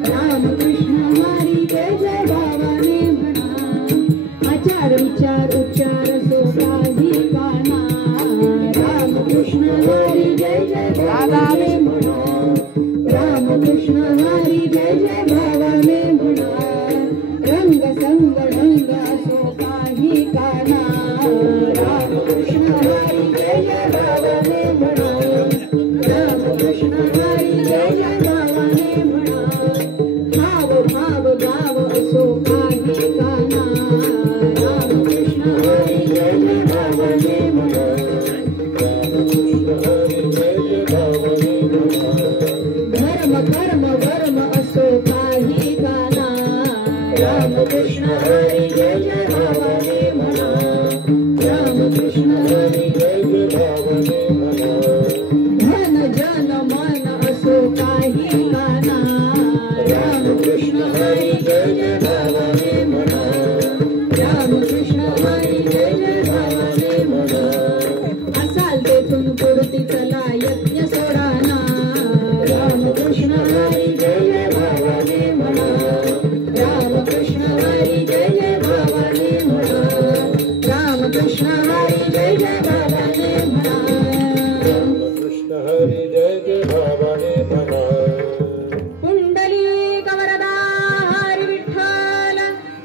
रामकृष्ण हरी जय जय भावाने म्हणा. आचार विचार उच्चार असो काही काना, रामकृष्ण हरी जय जय भावाने म्हणा, रामकृष्ण हरी जय जय भावाने म्हणा. रंग संग ढंग असो काही काना, रामकृष्ण हरी जय जय भावाने म्हणा, रामकृष्ण हरी जय जय भावाने म्हणा. भाव भाव गाव असो काही काना, रामकृष्ण हरी जय जय भावाने म्हणा, रामकृष्ण हरी जय जय भावाने म्हणा. धर्म कर्म वर्म असो काही काना, रामकृष्ण हरी जय जय भावाने म्हणा, रामकृष्ण हरी जय जय भावाने म्हणा. धन जन मन असो काही काना, रामकृष्ण हरी जय जय भावाने म्हणा, रामकृष्ण हरी जय जय भावाने म्हणा. असाल तेथून पुढती चला यज्ञ सोडाना, रामकृष्ण हरी जय जय भावाने म्हणा, रामकृष्ण हरी जय जय भावाने म्हणा, रामकृष्ण हरी जय जय भावाने म्हणा, रामकृष्ण हरी जय जय भावाने म्हणा. पुंडलिक वरदा हरी विठ्ठल,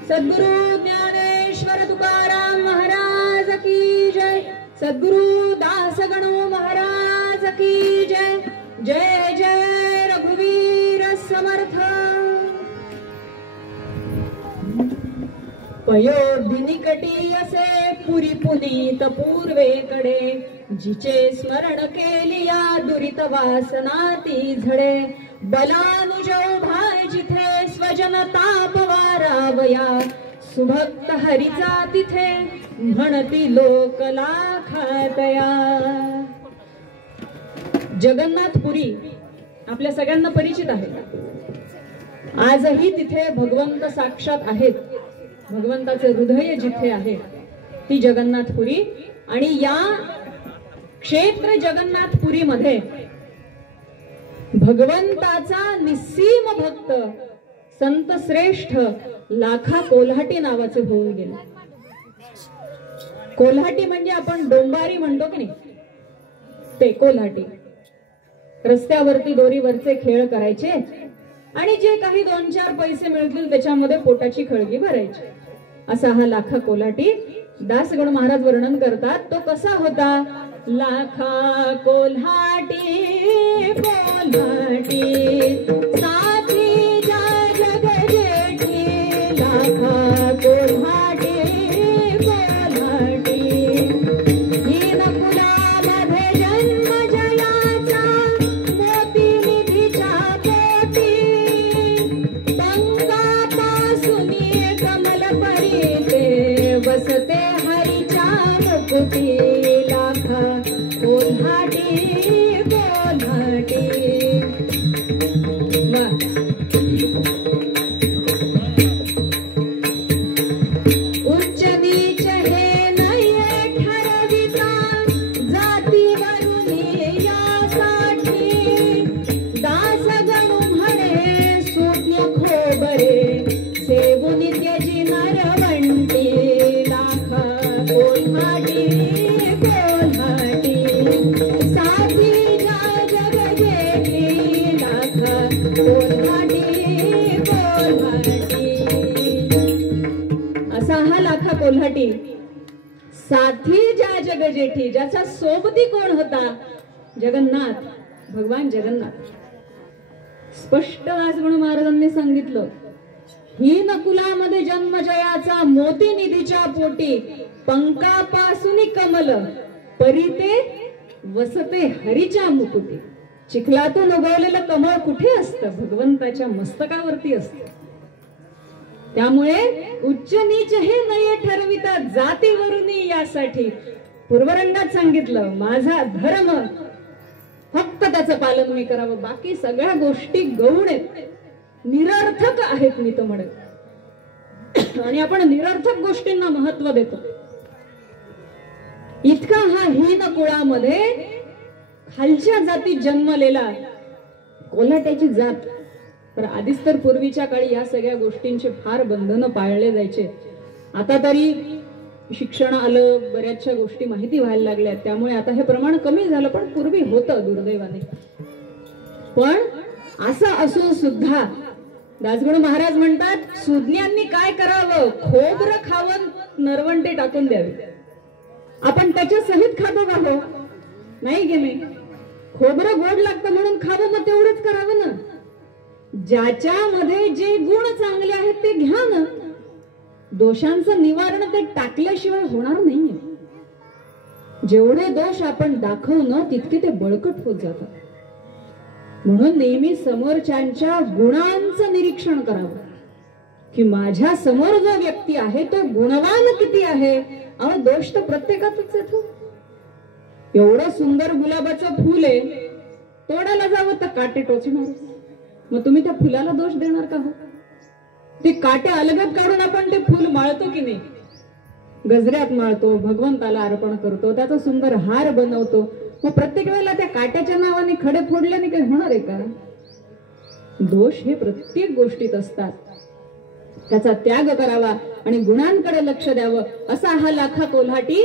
सद्गुरु ज्ञानेश्वर तुकाराम महाराज की जय, सद्गुरु दासगणू महाराज की जय. जय जय रघुवीर समर्थ. पयोधिनिकटी असे पुरी पुनीत पूर्वेकडे, जिचे स्मरण केलिया दुरित वासना ती झडे. बलानुज उभाय जिथे स्वजन ताप वारावया, सुभक्त हरीचा तिथे म्हणती लोक लाखातया. जगन्नाथपुरी आपल्या सगळ्यांना परिचित आहे. आजही तिथे भगवंत साक्षात आहेत. भगवंताचे हृदय जिथे आहे ती जगन्नाथपुरी. आणि या क्षेत्र जगन्नाथपुरी मध्ये भगवंताचा निस्सीम भक्त संत श्रेष्ठ लाखा कोल्हाटी नावाचे होऊन गेले. कोल्हाटी म्हणजे आपण डोंबारी म्हणतो की नाही, ते कोल्हाटी. रस्त्यावरती दोरीवरचे खेळ करायचे आणि जे काही 2-4 पैसे मिळतील त्याच्यामध्ये पोटाची खळगी भरायची. असा हा लाखा कोल्हाटी. दासगण महाराज वर्णन करतात तो कसा होता. लाखा कोल्हाटी कोल्हाटी साथी जा जग जेठी, लाखा कोल्हाटी कोल्हाटी. हीन कुलामध्ये जन्म जयाचा, मोती निधीच्या पोटी, पंगापासून कमल परीते बसते हरीच्या मुकुटी. लाखा कोल्हाटी कोल्हाटी. उच्च नीच हे नये ठरविता, जातीवरून यासाठी दासगणू म्हणे सूज्ञ खोबरे, सेवून त्यजी नरवंटी. लाखा कोल्हाटी कोल्हाटी साथी जा जग जेठी, लाखा कोल्हाटी कोल्हाटी. असा हा लाखा कोल्हाटी साथी ज्या जग जेठी. ज्याचा सोबती कोण होता. जगन्नाथ, भगवान जगन्नाथ. स्पष्ट दासगणू महाराजांनी सांगितलं, हीन कुलामध्ये जन्मजयाचा मोती निधीच्या पोटी पंकापासून कमल परिते वसते हरीच्या मुकुटी. चिखलातून उगवलेलं कमळ कुठे असतं? भगवंताच्या मस्तकावरती असतं. त्यामुळे उच्च नीच हे नये ठरविता जातीवरून यासाठी पूर्वरंगात सांगितलं, माझा धर्म फक्त त्याचं पालन मी करावं, बाकी सगळ्या गोष्टी गौण आहेत, निरर्थक आहेत मी तर म्हणत. आणि आपण निरर्थक गोष्टींना महत्व देतो. इतका हा हीन कुळामध्ये खालच्या जातीत जन्मलेला कोल्हाट्याची जात. तर आधीच तर पूर्वीच्या काळी या सगळ्या गोष्टींचे फार बंधनं पाळले जायचे. आता तरी शिक्षण आलं, बऱ्याचशा गोष्टी माहिती व्हायला लागल्या, त्यामुळे आता हे प्रमाण कमी झालं, पण पूर्वी होतं दुर्दैवाने. पण असं असून सुद्धा दासगणू महाराज म्हणतात, सुज्ञांनी काय करावं? खोबरं खावं, नरवंटे टाकून द्यावे. आपण त्याच्या सहित खातो का हो? नाही गे नाही. खोबरं गोड लागतं म्हणून खावं, मग तेवढंच करावं ना. ज्याच्यामध्ये जे गुण चांगले आहेत ते घ्या ना. दोषांचं निवारण ते टाकल्याशिवाय होणार नाहीये. जेवढे दोष आपण दाखवू ना तितके ते बळकट होत जातात. म्हणून नेहमी समोरच्यांच्या गुणांचं निरीक्षण करावं की माझ्या समोर जो व्यक्ती आहे तो गुणवान किती आहे. अहो, दोष तर प्रत्येकातच येतो. एवढं सुंदर गुलाबाचं फुल आहे, तोडायला जावं तर काटे टोचणार. मग तुम्ही त्या फुलाला दोष देणार का हो? ते काटे अलगद काढून आपण ते फुल माळतो की नाही? गजऱ्यात माळतो, भगवंताला अर्पण करतो, त्याचा सुंदर हार बनवतो. मग प्रत्येक वेळेला त्या काट्याच्या नावाने खडे फोडल्याने काही होणार आहे का? दोष हे प्रत्येक गोष्टीत असतात. त्याचा त्याग करावा आणि गुणांकडे लक्ष द्यावं. असा हा लाखा कोल्हाटी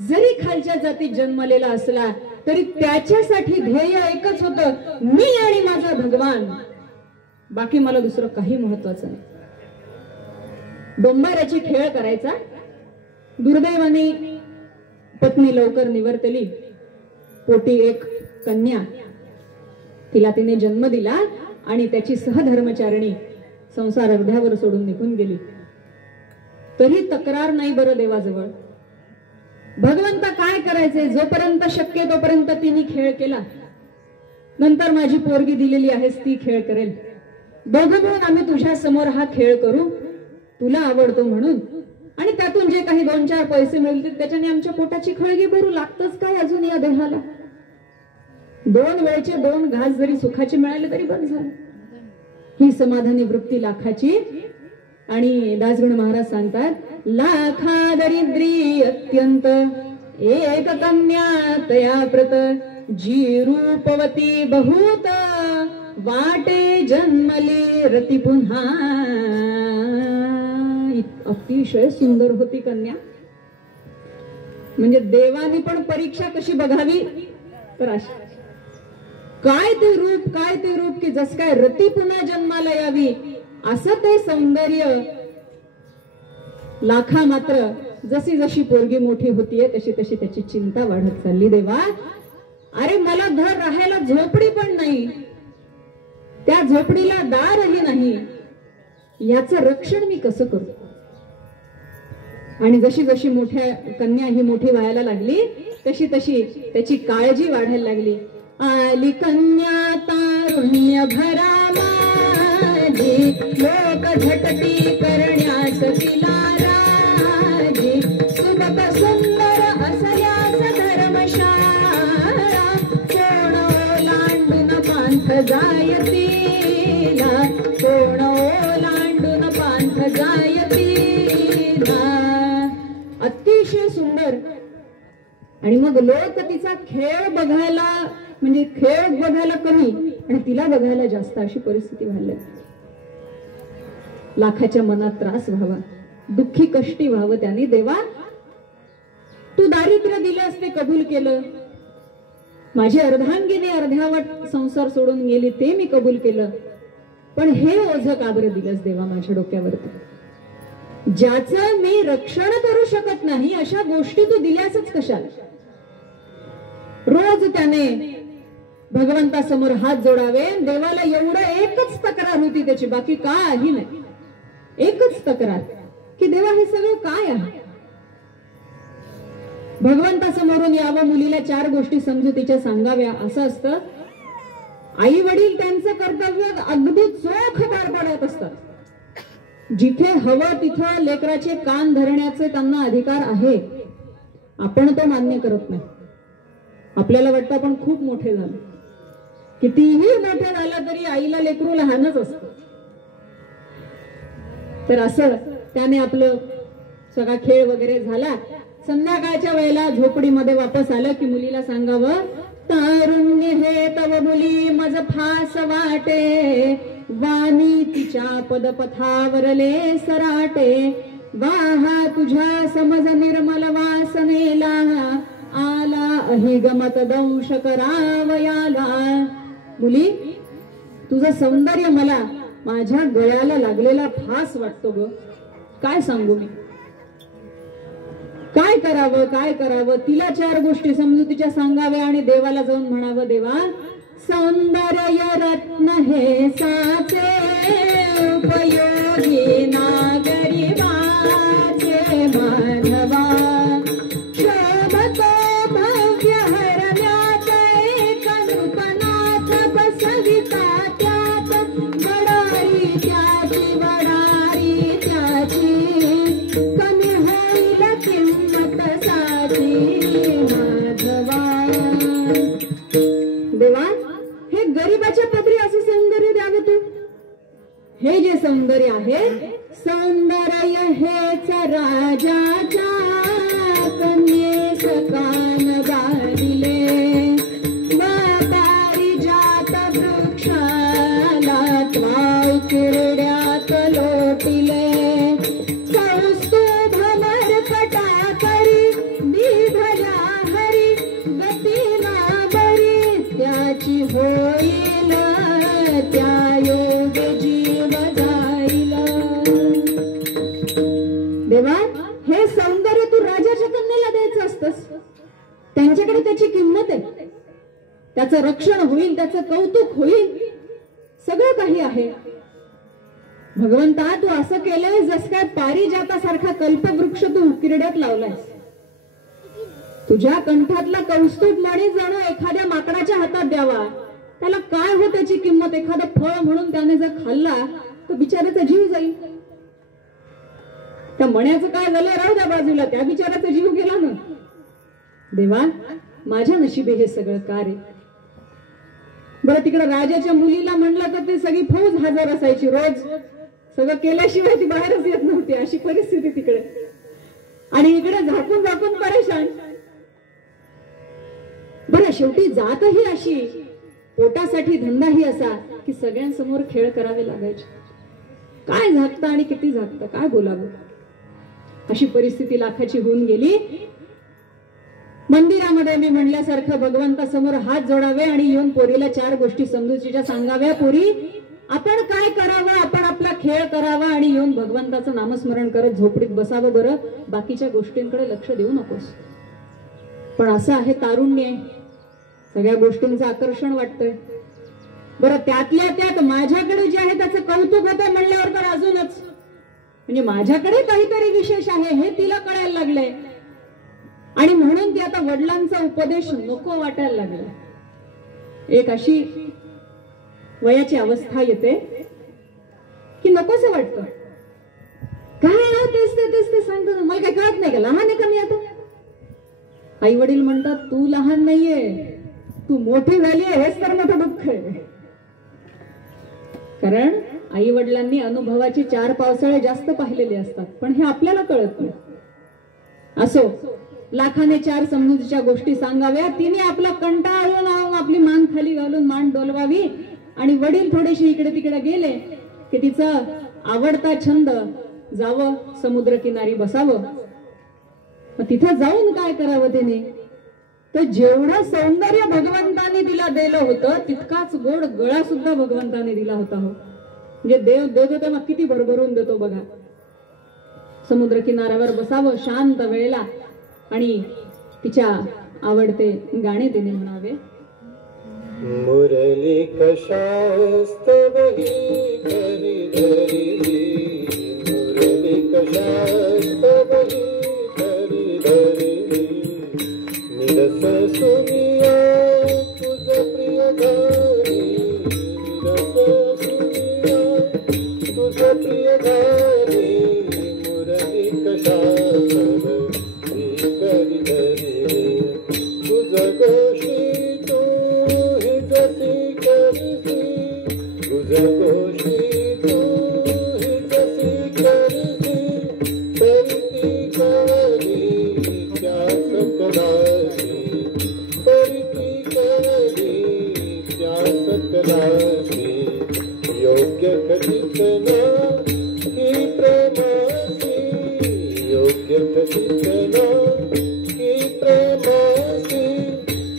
जरी खालच्या जातीत जन्मलेला असला तरी त्याच्यासाठी ध्येय एकच होतं, मी आणि माझा भगवान. बाकी मला दुसरं काही महत्वाचं नाही. डोंबाऱ्याची खेळ करायचा. दुर्दैवाने पत्नी लवकर निवर्तली. पोटी एक कन्या, तिला तिने जन्म दिला आणि त्याची सहधर्मचारिणी संसार अर्ध्यावर सोडून निघून गेली. तरी तक्रार नाही बरं देवाजवळ. भगवंता काय करायचे? जोपर्यंत शक्य तोपर्यंत तिने खेळ केला. नंतर माझी पोरगी दिलेली आहेस, ती खेळ करेल. दोघं मिळून आम्ही तुझ्या समोर हा खेळ करू, तुला आवडतो म्हणून. आणि त्यातून जे काही 2-4 पैसे मिळतील त्याच्याने आमच्या पोटाची खळगी भरू. लागतच काय अजून या देहाला? 2 वेळचे 2 घास जरी सुखाचे मिळाले तरी बरं झालं. ही समाधानी वृत्ती लाखाची. आणि दासगणू महाराज सांगतात, लाखा दरिद्री अत्यंत एक कन्या तया प्रत जी रूपवती बहुत वाटे जन्मली रती पुन्हा. अतिशय सुंदर होती कन्या. म्हणजे देवानी पण परीक्षा कशी बघावी तर अशी. काय ते रूप, काय ते रूप की जस काय रती पुन्हा जन्माला यावी असं ते सौंदर्य. लाखा मात्र जशी जशी पोरगी मोठी होतीये तशी तशी त्याची चिंता वाढत चालली. देवा, अरे मला घर राहायला झोपडी पण नाही, त्या झोपडीला दारही नाही, याचं रक्षण मी कसं करू? आणि जशी जशी मोठ्या कन्या ही मोठी व्हायला लागली तशी तशी त्याची काळजी वाढायला लागली. आली कन्या तारुण्य भरा माझी, लोक झटती करण्यास तिला राजी. सुबक सुंदर असल्यास धर्मशाळा, कोण ओलांडून पांथ जायतीला, कोण ओलांडून पांथ जायतीला. अतिशय सुंदर. आणि मग लोक तिचा खेळ बघायला, म्हणजे खेळ बघायला कमी आणि तिला बघायला जास्त, अशी परिस्थिती व्हायला. लाखाच्या मनात त्रास व्हावा, दुःखी कष्टी व्हावं त्याने. देवा, तू दारिद्र्य दिले असते कबूल केलं, माझी अर्धांगिनी अर्ध्यावट संसार सोडून गेली ते मी कबूल केलं, पण हे ओझं का बरं दिलंस देवा माझ्या डोक्यावरती? ज्याचं मी रक्षण करू शकत नाही अशा गोष्टी तू दिल्यासच कशाला? रोज त्याने भगवंतासमोर हात जोडावे. देवाला एवढं एकच तक्रार होती त्याची, बाकी काही नाही. एकच तक्रार की देवा हे सगळं काय आहे. भगवंतासमोरून यावं, मुलीला 4 गोष्टी समजुतीच्या सांगाव्या. असं असतं, आई वडील त्यांचं कर्तव्य अगदी चोख पार पाडत असतात. जिथे हवं तिथं लेकराचे कान धरण्याचे त्यांना अधिकार आहे. आपण तो मान्य करत नाही. आपल्याला वाटतं आपण खूप मोठे झालो. कितीही मोठे झालं तरी आईला लेकरू लहानच असतं. तर असं त्याने आपलं सगळा खेळ वगैरे झाला. संध्याकाळच्या वेळेला झोपडीमध्ये वापस आलं की मुलीला सांगावं, तारुण्य हे तव मुली मज फास वाटे, वाणी तिच्या पदपथावरले सराटे, वाहा तुझ्या समज निर्मल वासनेला, आला अहिगमत दंश करावयाला. मुली, तुझं सौंदर्य मला माझ्या गळ्याला लागलेला फास वाटतो ग. काय सांगू मी, काय करावं काय करावं. तिला 4 गोष्टी समजुतीच्या सांगाव्या आणि देवाला जाऊन म्हणावं, देवा सौंदर्य रत्न हे साचे, उपयोगी नागरी वाचे मानवा, शोभतो भव्य हरण्याचे कल्पनाथ बसविता त्यात, वडारी त्याची वडारी त्याची, कमी होईल किंमत साची माधवा. देवा हे गरिबाच्या पदरी असे सौंदर्य द्यावे तू. हे जे सौंदर्य आहे, सौंदर्य हेच राजाच्या कन्येस कान गादिले, व पारिजात वृक्षाला त्वाव किरड्यात लोटिले, कौस्तुभ मरकटा करी विभया हरी, गतीला बरी त्याची होईल, त्या योग जीव जाईल. देवा हे सौंदर्य तू राजाच्या कन्येला द्यायचं असतंस. त्यांच्याकडे त्याची किंमत आहे, त्याचं रक्षण होईल, त्याचं कौतुक होईल, सगळं काही आहे. भगवंता तू असं केलंय जस काय पारिजातासारखा कल्पवृक्ष तू किरड्यात लावलायस. तुझ्या कंठातला कौस्तुभ मणी जणू एखाद्या माकडाच्या हातात द्यावा. त्याला काय हो त्याची किंमत. एखादं फळ म्हणून त्याने जर खाल्ला तर बिचाऱ्याचा जीव जाईल. त्या मण्याचं काय झालं राहू द्या बाजूला, त्या बिचाऱ्याचा जीव गेला ना. देवा माझ्या नशिबे हे सगळं का रे. बरं तिकडे राजाच्या मुलीला म्हणलं तर ते सगळी फौज हजर असायची. रोज सगळं केल्याशिवाय ती बाहेरच येत नव्हती, अशी परिस्थिती तिकडे. आणि इकडे झाकून झाकून परेशान. बरं शेवटी जातही अशी, पोटासाठी धंदाही असा की सगळ्यांसमोर खेळ करावे लागायचे. काय झाकतं आणि किती झाकतं, काय बोलावं. अशी परिस्थिती लाखाची होऊन गेली. मंदिरामध्ये मी म्हणल्यासारखं भगवंतासमोर हात जोडावे आणि येऊन पोरीला 4 गोष्टी समजुतीच्या सांगाव्या. पोरी आपण काय करावं, आपण आपला खेळ करावा आणि येऊन भगवंताचं नामस्मरण करत झोपडीत बसावं. बरं बाकीच्या गोष्टींकडे लक्ष देऊ नकोस. पण असं आहे, तारुण्य आहे, सगळ्या गोष्टींचं आकर्षण वाटतंय. बरं त्यातल्या त्यात माझ्याकडे जे आहे त्याचं कौतुक होतं म्हणल्यावर तर अजूनच, म्हणजे माझ्याकडे काहीतरी विशेष आहे हे तिला कळायला लागलंय. आणि म्हणून ती आता वडिलांचा उपदेश नको वाटायला लागला. एक अशी वयाची अवस्था येते की नकोसं वाटतं. काय तेच ते सांगतो, मला काय कळत नाही का, लहान आहे का मी आता. आई वडील म्हणतात तू लहान नाहीये, तू मोठी झाली आहे, हेच तर मोठं दुःख आहे. कारण आई वडिलांनी अनुभवाचे 4 पावसाळे जास्त पाहिलेले असतात, पण हे आपल्याला कळत नाही. असो, लाखाने 4 समजुतीच्या गोष्टी सांगाव्या. तिने आपला कंटाळून आपली मान खाली घालून मान डोलवावी. आणि वडील थोडेसे इकडे तिकडे गेले की तिचा आवडता छंद जावं समुद्र किनारी बसावं. मग तिथं जाऊन काय करावं तिने, तर जेवढं सौंदर्य भगवंताने तिला दिलं होतं तितकाच गोड गळा सुद्धा भगवंताने दिला होता. हो म्हणजे देव देतो तेव्हा किती भरभरून देतो बघा. समुद्र किनाऱ्यावर बसावं शांत वेळेला आणि तिच्या आवडते गाणे तिने म्हणावे. मुरली कशास्तवही करी धरिली, मुरली कशास्तवही करी धरिली, निरस सुनिया तुझ प्रिय घरी, निरस सुनिया तुझ प्रिय घरी, मुरली कशास्तवही करी धरिली, तुझ गोशी गोशी तू ही कशी करती, करती करी क्या सकलासी, करती करी क्या सकलासी, योग्य कथितना ही प्रेमासी, योग्य कथितना ही प्रेमासी,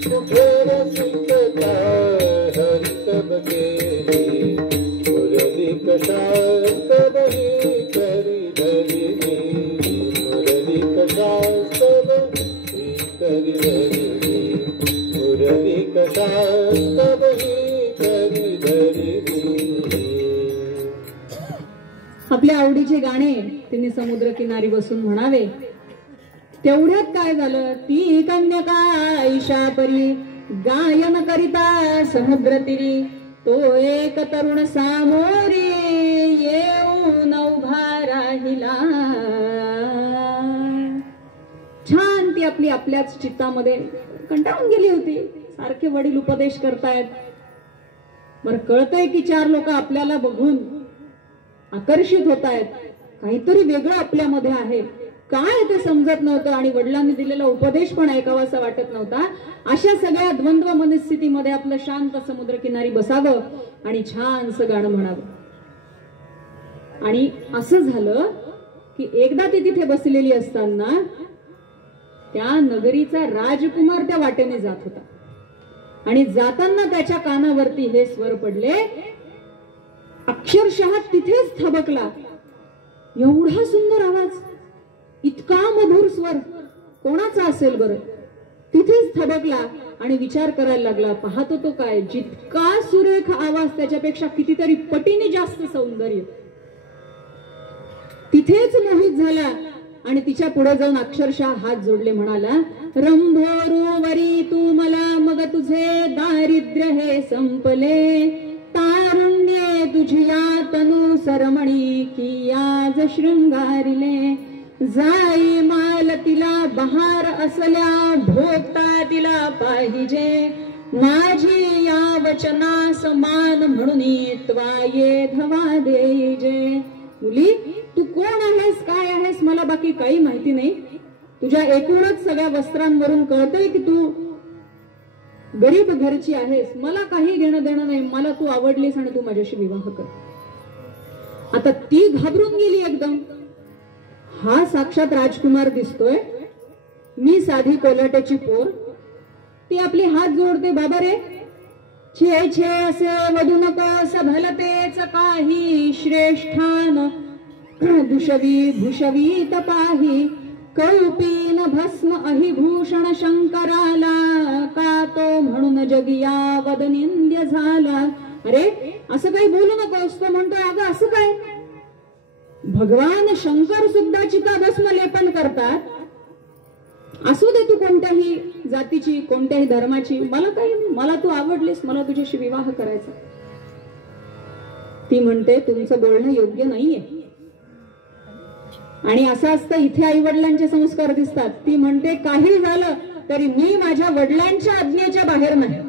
तुझे रसिकता हरितव केली, मुरली कशास्तवही करी धरिली, मुरली कशास्तवही करी धरिली, मुरली कशास्तवही करी धरिली. आपल्या आवडीचे गाणे तिने समुद्र किनारी बसून म्हणावे. तेवढ्यात काय झालं, ती कन्यका ईशापरी गायन करिता समुद्र तीरी, तो एक तरुण सामोरी येऊन उभा राहिला. छान ती आपल्याच चित्तामध्ये कंटाळून गेली होती. सारखे वडील उपदेश करतायत. बरं कळतंय की चार लोक आपल्याला बघून आकर्षित होत आहेत, काहीतरी वेगळं आपल्यामध्ये आहे. काय ते समजत नव्हतं आणि वडिलांनी दिलेला उपदेश पण ऐकावासा वाटत नव्हता. अशा सगळ्या द्वंद्व मनस्थितीमध्ये आपलं शांत समुद्र किनारी बसावं आणि छानसं गाणं म्हणावं. आणि असं झालं की एकदा ती तिथे बसलेली असताना त्या नगरीचा राजकुमार त्या वाटेने जात होता आणि जाताना त्याच्या कानावरती हे स्वर पडले. अक्षरशः तिथेच थबकला. एवढा सुंदर आवाज, इतका मधुर स्वर कोणाचा असेल बरं. तिथेच थबकला आणि विचार करायला लागला. पाहतो तो काय, जितका सुरेख आवाज त्याच्यापेक्षा कितीतरी पटीने जास्त सौंदर्य. तिथेच मोहित झाला आणि तिच्या पुढे जाऊन अक्षरशः हात जोडले, म्हणाला, रंभोरुवरी तू मला, मग तुझे दारिद्र्य हे संपले, तारुण्ये तुझिया तनु सरमणी की आज शृंगारिले, जाई माल तिला बहार असल्या, भोगता तिला पाहिजे, माझी या वचना समान म्हणून त्वाये धवा देजे. मुली, तू कोण आहेस, काय आहेस, मला बाकी काही माहिती नाही. तुझ्या एकूणच सगळ्या वस्त्रांवरून कळतंय की तू गरीब घरची आहेस. मला काही घेणं देणं नाही. मला तू आवडलीस आणि तू माझ्याशी विवाह कर. आता ती घाबरून गेली एकदम. हा साक्षात राजकुमार दिसतोय, मी साधी कोल्हाट्याची पोर. ती आपली हात जोडते, बाबा रे, छे छे असे वधू नकोस, भलतेच काही श्रेष्ठान, दुषवी भूषवी तपाही, कौपीन भस्म अहिभूषण शंकराला, का तो म्हणून जगिया वदनिंद्य झाला. अरे असं काही बोलू नकोस. तो म्हणतोय, अगं असं काय, भगवान शंकर सुद्धा चिताभस्म लेपन करतात. असू दे तू कोणत्याही जातीची, कोणत्याही धर्माची, मला काही, मला तू आवडलीस, मला तुझ्याशी विवाह करायचा. ती म्हणते, तुमचं बोलणं योग्य नाहीये. आणि असं असतं, इथे आई वडिलांचे संस्कार दिसतात. ती म्हणते, काही झालं तरी मी माझ्या वडिलांच्या आज्ञेच्या बाहेर नाही.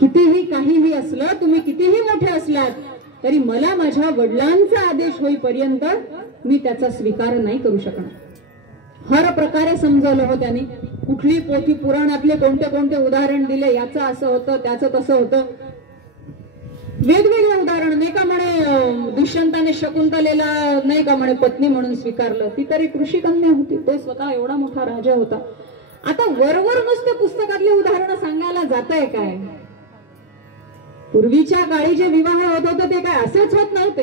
कितीही काहीही असलं, तुम्ही कितीही मोठे असलात तरी मला माझ्या वडिलांचा आदेश होईपर्यंत मी त्याचा स्वीकार नाही करू शकणार. हर प्रकारे समजवलं हो त्याने. कुठली पोथी पुराणातले कोणते कोणते उदाहरण दिले, याचं असं होतं, त्याचं तसं होतं, वेगवेगळे उदाहरण. नाही का म्हणे दुष्यंताने शकुंतलेला नाही का म्हणे पत्नी म्हणून स्वीकारलं. ती तरी कृषी कन्या होती, तो स्वतः एवढा मोठा राजा होता. आता वरवर नुसते पुस्तकातले उदाहरण सांगायला जातंय काय? पूर्वीच्या काळी जे विवाह होत होते ते काय असेच होत नव्हते.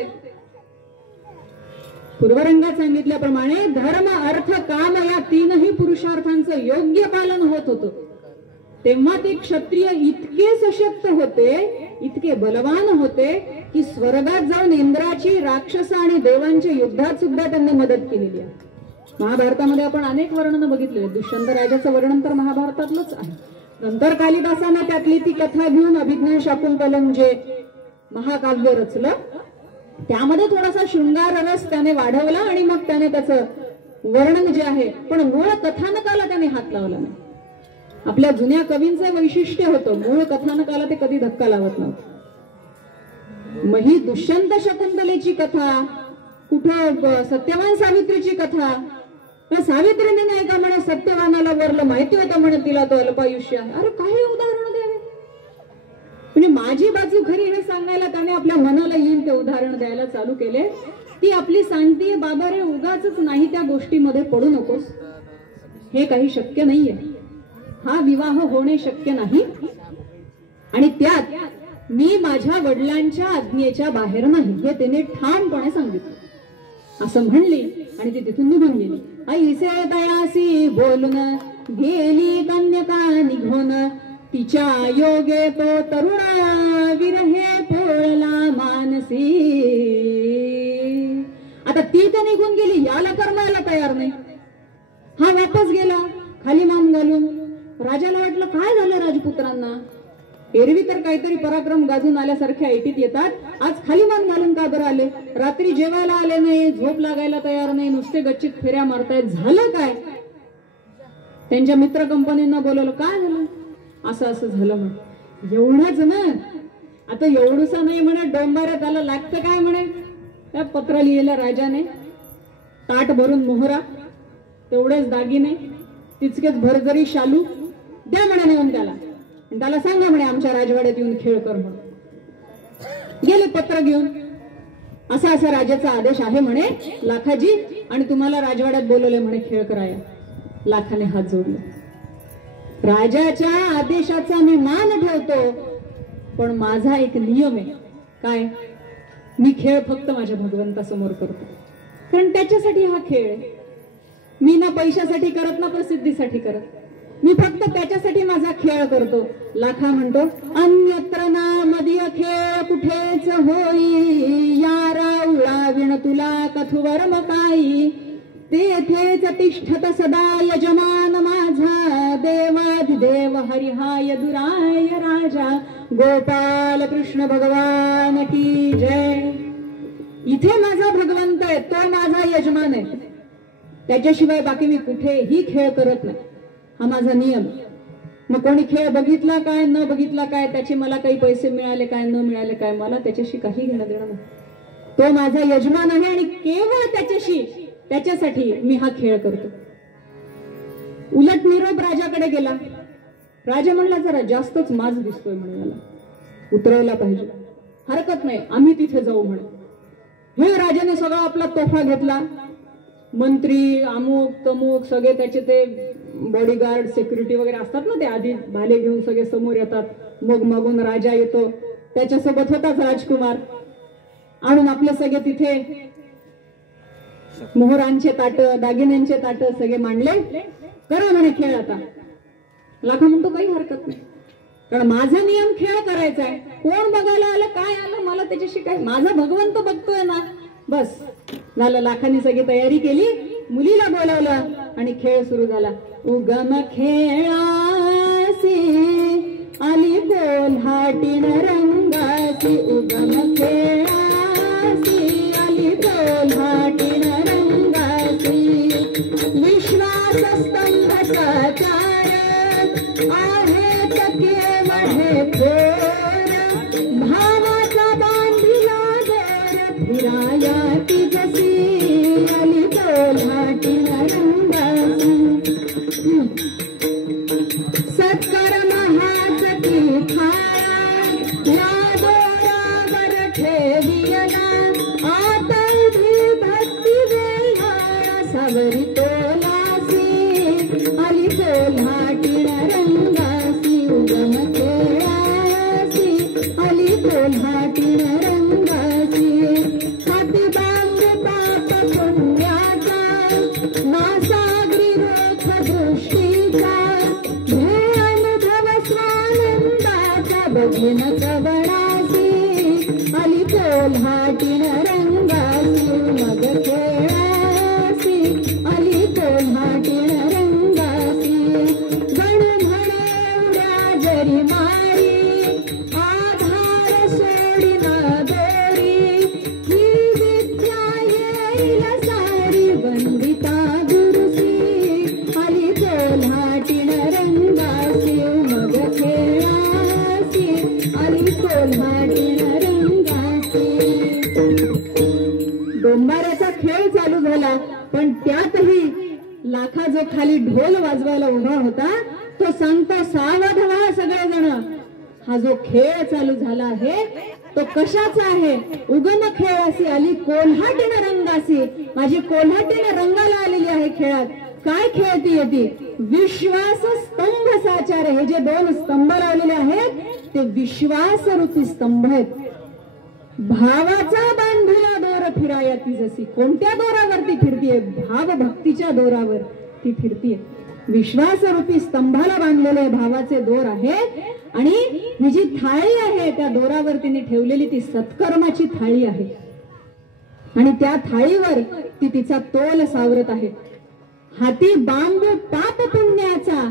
पूर्वरंगात सांगितल्याप्रमाणे धर्म अर्थ काम या तीनही पुरुषार्थांचं योग्य पालन होत होतं. तेव्हा ते क्षत्रिय इतके सशक्त होते, इतके बलवान होते की स्वर्गात जाऊन इंद्राची, राक्षस आणि देवांच्या युद्धात सुद्धा त्यांनी मदत केलेली आहे. महाभारतामध्ये आपण अनेक वर्णन बघितले. दुष्यंत राजाचं वर्णन तर महाभारतातलंच आहे. नंतर कालिदासाने त्यातली ती कथा घेऊन अभिज्ञान शाकुंतलम जे महाकाव्य रचलं, त्यामध्ये थोडासा शृंगार रस त्याने वाढवला आणि मग त्याने त्याचं वर्णन जे आहे, पण मूळ कथानकाला त्याने हात लावला नाही. आपल्या जुन्या कवींचं वैशिष्ट्य होतं, मूळ कथानकाला ते कधी धक्का लावत नव्हतं. मग ही दुष्यंत शकुंतलेची कथा, कुठं सत्यवान सावित्रीची कथा, सावित्रीने नाही का म्हणे सत्यवानाला वरलं माहिती होतं म्हणे तिला तो अल्पायुष्य आहे. अरे काही उदाहरण द्यावे, म्हणजे माझी बाजू खरी हे सांगायला त्याने आपल्या मनाला येईल ते उदाहरण द्यायला चालू केले. ती आपली सांगतीये, बाबा रे उगाच नाही त्या गोष्टीमध्ये पडू नकोस, हे काही शक्य नाहीये, हा विवाह होणे शक्य नाही, आणि त्यात मी माझ्या वडिलांच्या आज्ञेच्या बाहेर नाही, हे तिने ठामपणे सांगितलं. असं म्हणली आणि ती तिथून निघून गेली. ऐसे तयासी बोलून गेली कन्यका निघून, तिच्या योगे तो तरुणा विरहे पोळला मानसी. आता ती तर निघून गेली, याला करमायला तयार नाही. हा वापस गेला खाली मान घालून. राजाला वाटलं काय झालं राजपुत्रांना, एरवी तर काहीतरी पराक्रम गाजून आल्यासारखे ऐटीत येतात, आज खाली मान घालून का बरं आले, रात्री जेवायला आले नाही, झोप लागायला तयार नाही, नुसते गच्चीत फेऱ्या मारतायत, झालं काय. त्यांच्या मित्र कंपनींना बोलवलं, काय झालं, असं असं झालं म्हणे. एवढंच ना, आता एवढूसा नाही म्हणे, डोंबाऱ्यात आला लागतं काय म्हणे. त्या पत्र लिहिलं राजाने, ताट भरून मोहरा, तेवढेच दागिने, तिचकेच भरजरी शालू द्या म्हणे नेऊन त्याला, त्याला सांगा म्हणे आमच्या राजवाड्यात येऊन खेळ कर म्हणून. गेले पत्र घेऊन, असा असा राजाचा आदेश आहे म्हणे लाखाजी, आणि तुम्हाला राजवाड्यात बोलवले म्हणे खेळ कराया. लाखाने हात जोडले. राजाच्या आदेशाचा मी मान ठेवतो, पण माझा एक नियम आहे, काय, मी खेळ फक्त माझ्या भगवंतासमोर करतो, कारण त्याच्यासाठी हा खेळ आहे. मी ना पैशासाठी करत ना प्रसिद्धीसाठी करत, मी फक्त त्याच्यासाठी माझा खेळ करतो. लाखा म्हणतो, अन्यत्र ना मदीय खेळ कुठेच होई, या राऊळा विण तुला कथुवर्म काही, तेथेच तिष्ठत सदा यजमान माझा, देवाधिदेव हरिहाय दुराय राजा, गोपाल कृष्ण भगवान की जय. इथे माझा भगवंत आहे, तो माझा यजमान आहे, त्याच्याशिवाय बाकी मी कुठेही खेळ करत नाही, हा माझा नियम. मग कोणी खेळ बघितला काय न बघितला काय, त्याचे मला काही पैसे मिळाले काय न मिळाले काय, मला त्याच्याशी काही घेणं देणं नाही. तो माझा यजमान आहे आणि केवळ त्याच्यासाठी मी हा खेळ करतो. उलट निरोप राजाकडे गेला. राजा म्हणला, जरा जास्तच माज दिसतोय म्हणे, याला उतरवला पाहिजे. हरकत नाही, आम्ही तिथे जाऊ म्हणे. हे राजाने सगळा आपला तोफा घेतला. मंत्री अमुक तमुक सगळे त्याचे ते बॉडीगार्ड सिक्युरिटी वगैरे असतात ना, ते आधी भाले घेऊन सगळे समोर येतात. मग मागून राजा येतो, त्याच्यासोबत होताच राजकुमार. आणून आपले सगळे तिथे मोहरांचे ताट, दागिन्यांचे ताट सगळे मांडले. करा म्हणे खेळ आता. लाखा म्हणतो, काही हरकत नाही, कारण माझा नियम खेळ करायचा आहे. कोण बघायला आलं काय आलं मला त्याच्याशी काय, माझा भगवंत बघतोय ना, बस झालं. लाखांनी सगळी तयारी केली, मुलीला बोलावलं आणि खेळ सुरू झाला. उगम खेळासी आली बोल्हाटीन रंगाची, उगम खेळासी आली बोल्हाटीन रंगाची, विश्वास स्तंभ साचार आहे केवढे थोर, भावाचा बांधिला दोर फिराया ती जशी आली बोल्हाटीन रंगाची, सत्कर्म हाच की थाळा या दोरावर ठेवियला, आतळी भक्ती वेळा सावरी तोलासी आली बोल्हाटीन रंगासी, उगम खेळासी आली बोल्हाटीन रंगासी, हाती बांध पाप पुण्याचा नासागरी रोख दृष्टीचा, हे अनुभव कोल्हाटीन रंगासी मग खेळासी आली कोल्हाटीन रंगासी गण म्हणे उड्या जरी मारी आधार सोडीन दोरी ही विद्या येईल सारी वंदिता गुरुसी आली कोल्हाटीन रंगासी मग खेळासी आली कोल्हाटीन रंगासी. डोंबाऱ्याचा खेळ चालू झाला पण त्यातही लाखा जो खाली ढोल वाजवायला उभा होता तो सांगतो सावध व्हा सगळेजण. हा जो खेळ चालू झाला आहे तो कशाचा आहे. उगम खेळासी आली कोल्हाटीन रंगासी. माझी कोल्हाटीन रंगाला आलेली आहे खेळात. काय खेळती येते. विश्वास स्तंभ साचार. हे जे दोन स्तंभ लावलेले आहेत ते विश्वास रूपी स्तंभ आहेत. भावाचा बांधलेला दोर फिराया ती जशी. कोणत्या दोरावरती फिरतीये. भाव भक्तीच्या दोरावर ती फिरतीये. विश्वास रूपी स्तंभाला बांधलेले भावाचे दोर आहेत आणि ही जी थाळी आहे त्या दोरावर तिने ठेवलेली ती सत्कर्माची थाळी आहे आणि त्या थाळीवर ती तिचा तोल सावरत आहे. हाती बांबू पाप पुण्याचा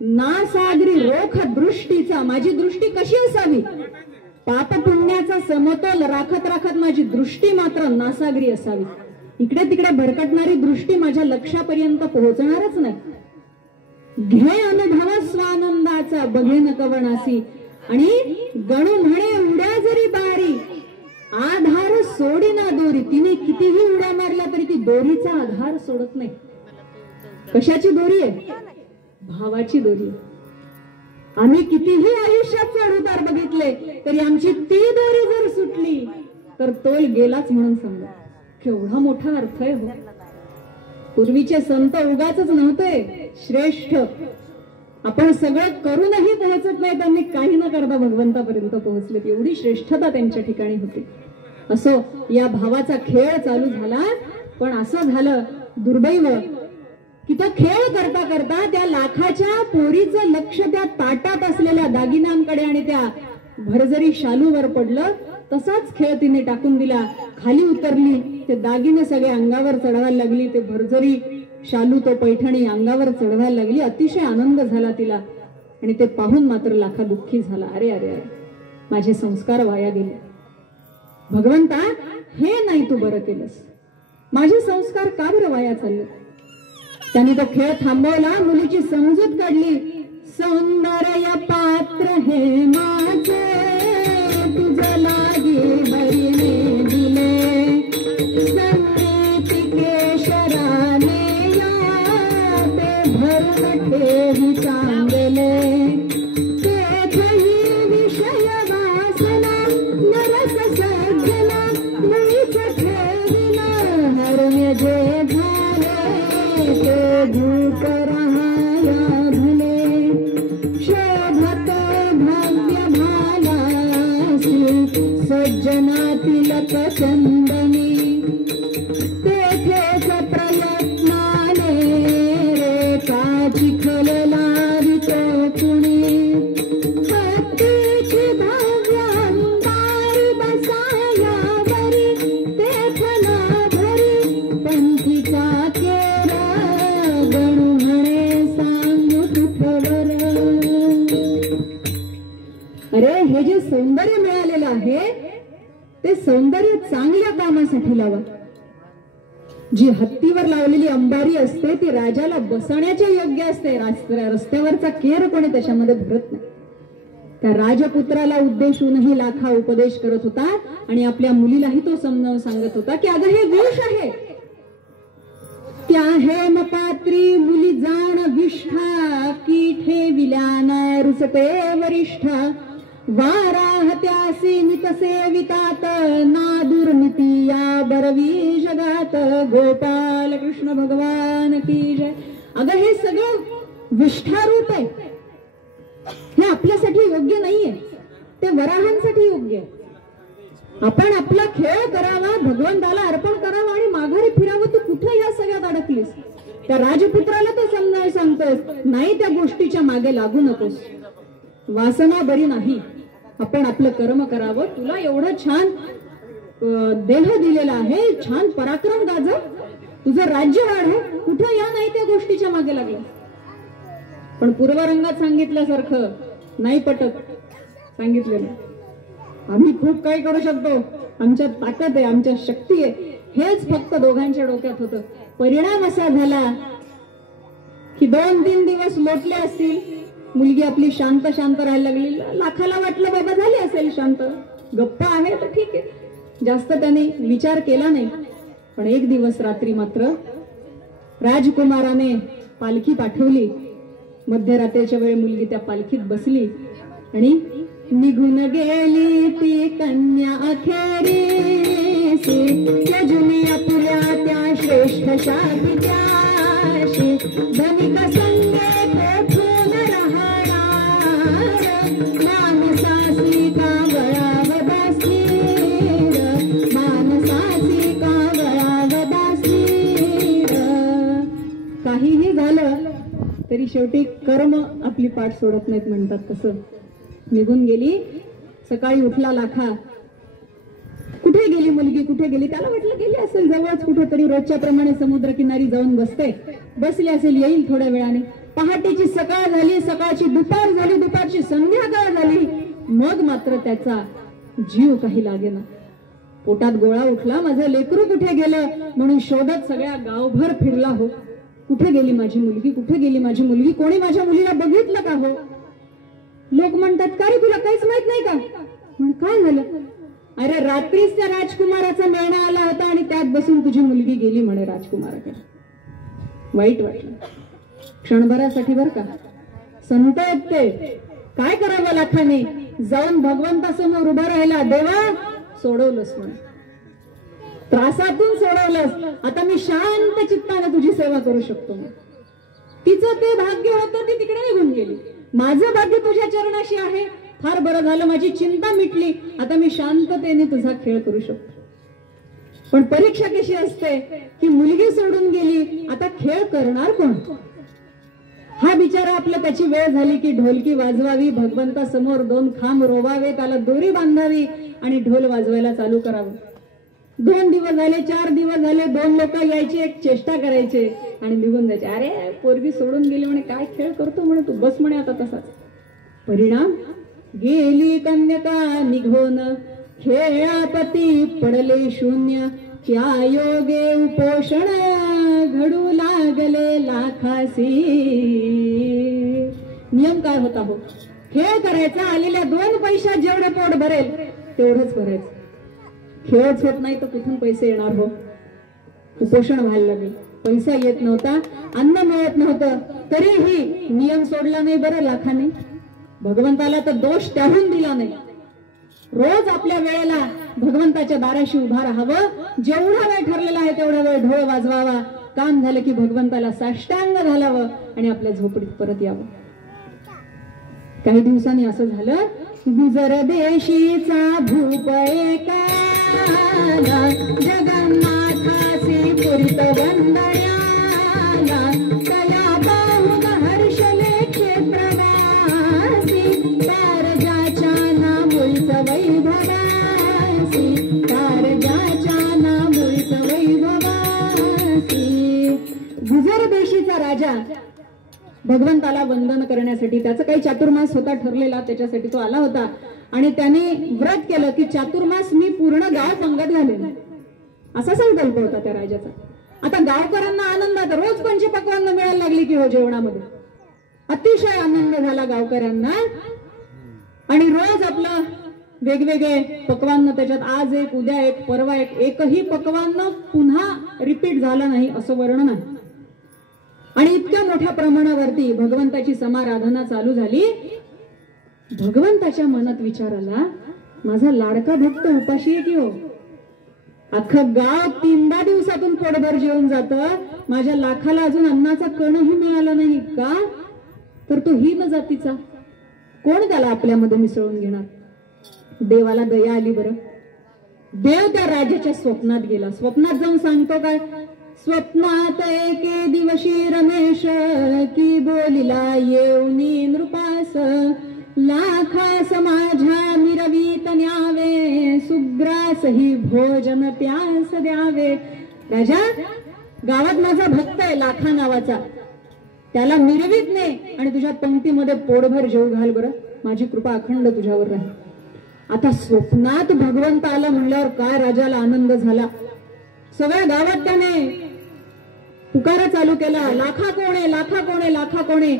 नासागरी रोख दृष्टीचा. माझी दृष्टी कशी असावी. पाप पुण्याचा समतोल राखत राखत माझी दृष्टी मात्र नासागरी असावी. इकडे तिकडे भरकटणारी दृष्टी माझ्या लक्षापर्यंत पोहोचणारच नाही. घे अनुभव स्वानंदाचा बघेन कवनासी. आणि गणू म्हणे उड्या जरी बारी आधार सोडी ना दोरी. तिने कितीही उड्या मारल्या तरी ती दोरीचा आधार सोडत नाही. कशाची दोरी आहे. भावाची दोरी आहे. आम्ही कितीही आयुष्यात चढउतार बघितले तरी आमची ती दोरी जर सुटली तर तोल गेलाच म्हणून समजा. केवढा मोठा अर्थ आहे हो. पूर्वीचे संत उगाचच नव्हते श्रेष्ठ. आपण सगळं करूनही पोहोचत नाही त्यांनी काही न करता भगवंतापर्यंत पोहोचले. एवढी श्रेष्ठता त्यांच्या ठिकाणी होती. असो या भावाचा खेळ चालू झाला पण असं झालं दुर्दैव की तो खेळ करता करता त्या लाखाच्या पोरीचं लक्ष त्या ताटात असलेल्या दागिन्यांकडे आणि त्या भरजरी शालूवर पडलं. तसाच खेळ तिने टाकून दिला. खाली उतरली. ते दागिने सगळे अंगावर चढवायला लागली. ते भरजरी शालू तो पैठणी अंगावर चढवायला लागली. अतिशय आनंद झाला तिला आणि ते पाहून मात्र लाखा दुःखी झाला. अरे अरे अरे माझे संस्कार वाया गेले. भगवंता हे नाही तू बरं केलंस. माझे संस्कार का बरं वाया चालले. त्यांनी तो खेळ थांबवला. मुलीची समजूत काढली. सौंदर्य पात्र हे माझे तुझ लागी बरीने दिले संगीत केशराने या ते भरून ठेवी चांगले तेथही विषय वासना नरक सज्जना मीच ठेविना हरम्य जे भूत रहाया भले शोभत भाग्य भालासी सज्जना तिलक चंदनी तेथेच प्रयत्नाने रेखा चिखलला वितो कुणी भक्तीची भव्य अंगारी बसायावरी तेथना भरी पंथीचा अरे हे जे सौंदर्य मिळालेलं आहे ते सौंदर्य चांगल्या कामासाठी लावा. जी हत्तीवर लावलेली अंबारी असते ती राजाला बसण्याच्या योग्य असते. रस्त्यावरचा केर कोणी त्याच्यामध्ये भरत नाही. त्या राजपुत्राला उद्देशूनही लाखा उपदेश करत होता आणि आपल्या मुलीलाही तो समजावून सांगत होता की अगं हे विष आहे. त्या हेम पात्री मुली जाण विष्ठा की ठेविल्यान रुचते वरिष्ठा वाराहत्यासी नित सेवितात ना दुर्नीती या बरवी जगात. गोपाल कृष्ण भगवान की जय. अगं हे सगळं विष्ठारूप आहे. हे आपल्यासाठी योग्य नाहीये. ते वराहांसाठी योग्य आहे. आपण आपला खेळ करावा भगवंताला अर्पण करावा आणि माघारी फिरावं. तू कुठे या सगळ्यात अडकलीस. त्या राजपुत्राला तो समजावून सांगतोस नाही त्या गोष्टीच्या मागे लागू नकोस. वासना बरी नाही. आपण आपलं कर्म करावं. तुला एवढं छान देह दिलेला आहे, छान पराक्रम गाजव, तुझं राज्य वाढव, कुठं या नाही त्या गोष्टीच्या मागे लागला. पण पूर्वरंगात सांगितल्यासारखं नाही पटत. सांगितलेलं आम्ही खूप काही करू शकतो, आमच्यात ताकद आहे, आमच्यात शक्ती आहे, हेच फक्त दोघांच्या डोक्यात होतं. परिणाम असा झाला की 2-3 दिवस लोटले असतील, मुलगी आपली शांत शांत राहायला लागली. लाखाला वाटलं बाबा झाली असेल शांत, गप्पा आहे तर ठीक आहे, जास्त त्याने विचार केला नाही. पण एक दिवस रात्री मात्र राजकुमाराने पालखी पाठवली. मध्यरात्रीच्या वेळी मुलगी त्या पालखीत बसली आणि निघून गेली ती कन्या अखेरीसी, त्यजुनी आपुल्या त्या श्रेष्ठ शापित्याशी, धनिक संगे कोठून राहणार, मानसासी कावळावदासीर, मानसासी कावळावदासीर. काहीही झालं तरी शेवटी कर्म आपली पाठ सोडत नाहीत म्हणतात तसं. निघून गेली. सकाळी उठला लाखा. कुठे गेली मुलगी, कुठे गेली? त्याला म्हटलं गेली असेल जवळच कुठेतरी, रोजच्या प्रमाणे समुद्रकिनारी जाऊन बसली असेल, येईल थोड्या वेळाने. पहाटेची सकाळ झाली, सकाळची दुपार झाली, दुपारची संध्याकाळ झाली, मग मात्र त्याचा जीव काही लागेना. पोटात गोळा उठला, माझं लेकरू कुठे गेलं म्हणून शोधत सगळ्या गावभर फिरला. हो, कुठे गेली माझी मुलगी, कुठे गेली माझी मुलगी, कोणी माझ्या मुलीला बघितलं का? हो, लोक म्हणतात का रे तुला काहीच माहित नाही का? म्हण काय झालं? अरे रात्रीच त्या राजकुमाराचा मेळा आला होता आणि त्यात बसून तुझी मुलगी गेली म्हणे राजकुमाराकडे. वाईट वाटलं क्षणभरासाठी बर का. संत आहेत ते. काय करावं लाखाने? जाऊन भगवंतासमोर उभा राहिला. देवा सोडवलंस म्हणे, त्रासातून सोडवलंस, आता मी शांत चित्ताने तुझी सेवा करू शकतो. तिचं ते भाग्य होतं, ती तिकडे निघून गेली. माझं भाग्य तुझ्या चरणाशी आहे, फार बरं झालं, माझी चिंता मिटली, आता मी शांततेने तुझा खेळ करू शकतो. पण परीक्षा कशी असते की मुलगी सोडून गेली, आता खेळ करणार कोण? हा बिचारा आपलं त्याची वेळ झाली की ढोलकी वाजवावी, भगवंता समोर 2 खांब रोवावे, त्याला दोरी बांधावी आणि ढोल वाजवायला चालू करावं. 2 दिवस झाले, 4 दिवस झाले, 2 लोक यायचे, एक चेष्टा करायचे आणि निघून जायचे. अरे पोरगी सोडून गेली म्हणे, काय खेळ करतो म्हणे तू, बस म्हणे आता तसाच. परिणाम गेली कन्यका निघून, खेळापती पडले शून्य, त्या योगे उपोषण घडू लागले लाखासी. नियम काय होता हो? खेळ करायचा, आलेल्या 2 पैशात जेवढं पोट भरेल तेवढंच भरायचं. खेळच होत नाही तर कुठून पैसे येणार हो? उपोषण व्हायला लागेल, पैसा येत नव्हता, अन्न मिळत नव्हतं, तरीही नियम सोडला नाही बरं लाखाने. भगवंताला तर दोष त्याहून दिला नाही. रोज आपल्या वेळेला भगवंताच्या दाराशी उभा राहावं, जेवढा वेळ ठरलेला आहे तेवढा वेळ ढोल वाजवावा, काम झालं की भगवंताला साष्टांग घालावं आणि आपल्या झोपडीत परत यावं. काही दिवसांनी असं झालं, गुजर देशीचा भूप एका जगन्नाथासी पुरित वंदण्याला, तया बाहुन हर्षले क्षेत्रवासी, कारजाच्या नामुळीच वैभवासी, कारजाच्या नामुळीच वैभवासी. गुजर देशीचा राजा भगवंताला वंदन करण्यासाठी, त्याचा काही चातुर्मास होता ठरलेला, त्याच्यासाठी तो आला होता आणि त्याने व्रत केलं की चातुर्मास मी पूर्ण गाव पंगत घालेन, असा संकल्प होता त्या राजाचा. आता गावकऱ्यांना आनंदात रोज पंचपक्वान्न मिळायला लागली की हो जेवणामध्ये, अतिशय आनंद झाला गावकऱ्यांना आणि रोज आपलं वेगवेगळे पक्वान्न त्याच्यात, आज एक, उद्या एक, परवा एक, एकही पक्वान्न पुन्हा रिपीट झालं नाही असं वर्णन आहे. आणि इतक्या मोठ्या प्रमाणावरती भगवंताची समाराधना चालू झाली. भगवंताच्या मनात विचार आला, माझा लाडका भक्त उपाशी आहे की हो? अख्खं गाव 3 दिवसातून पोटभर जेवून जातं, माझ्या लाखाला अजून अन्नाचा कणही मिळाला नाही का? तर तो हीन जातीचा, कोण त्याला आपल्यामध्ये मिसळून घेणार? देवाला दया आली बरं. देव त्या राजाच्या स्वप्नात गेला. स्वप्नात जाऊन सांगतो काय? स्वप्नात एके दिवशी रमेश की बोलिला येऊनी नृपास, लाखास माझ्या मिरवीत न्यावे, सुग्रासही भोजन त्यास द्यावे. राजा, गावात माझा भक्त आहे लाखा नावाचा, त्याला मिरवीत नाही आणि तुझ्या पंक्तीमध्ये पोटभर जेव घाल बरं, माझी कृपा अखंड तुझ्यावर राहील. आता स्वप्नात भगवंत आला म्हणल्यावर काय राजाला आनंद झाला. सगळ्या गावात त्याने पुकारा चालू केला, लाखा कोण आहे, लाखा कोण आहे, लाखा कोण आहे.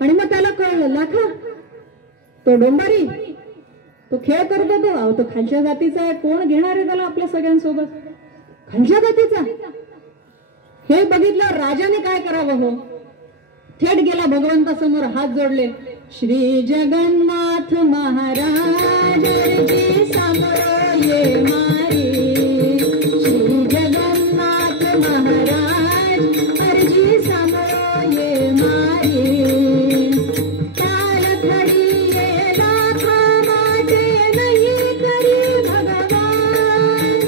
आणि मग त्याला कळलं, लाखा तो डोंबारी, तो खेळ करतो, तो खालच्या जातीचा आहे, कोण घेणार आहे त्याला आपल्या सगळ्यांसोबत, खालच्या जातीचा. हे बघितलं राजाने काय करावं हो, थेट गेला भगवंतासमोर हात जोडले. श्री जगन्नाथ महाराज जी समोर ये मारी, श्री जगन्नाथ महाराज अर्जी समोर ये मारी. काल खड़ी ये लाखा माटे नहीं करी भगवान,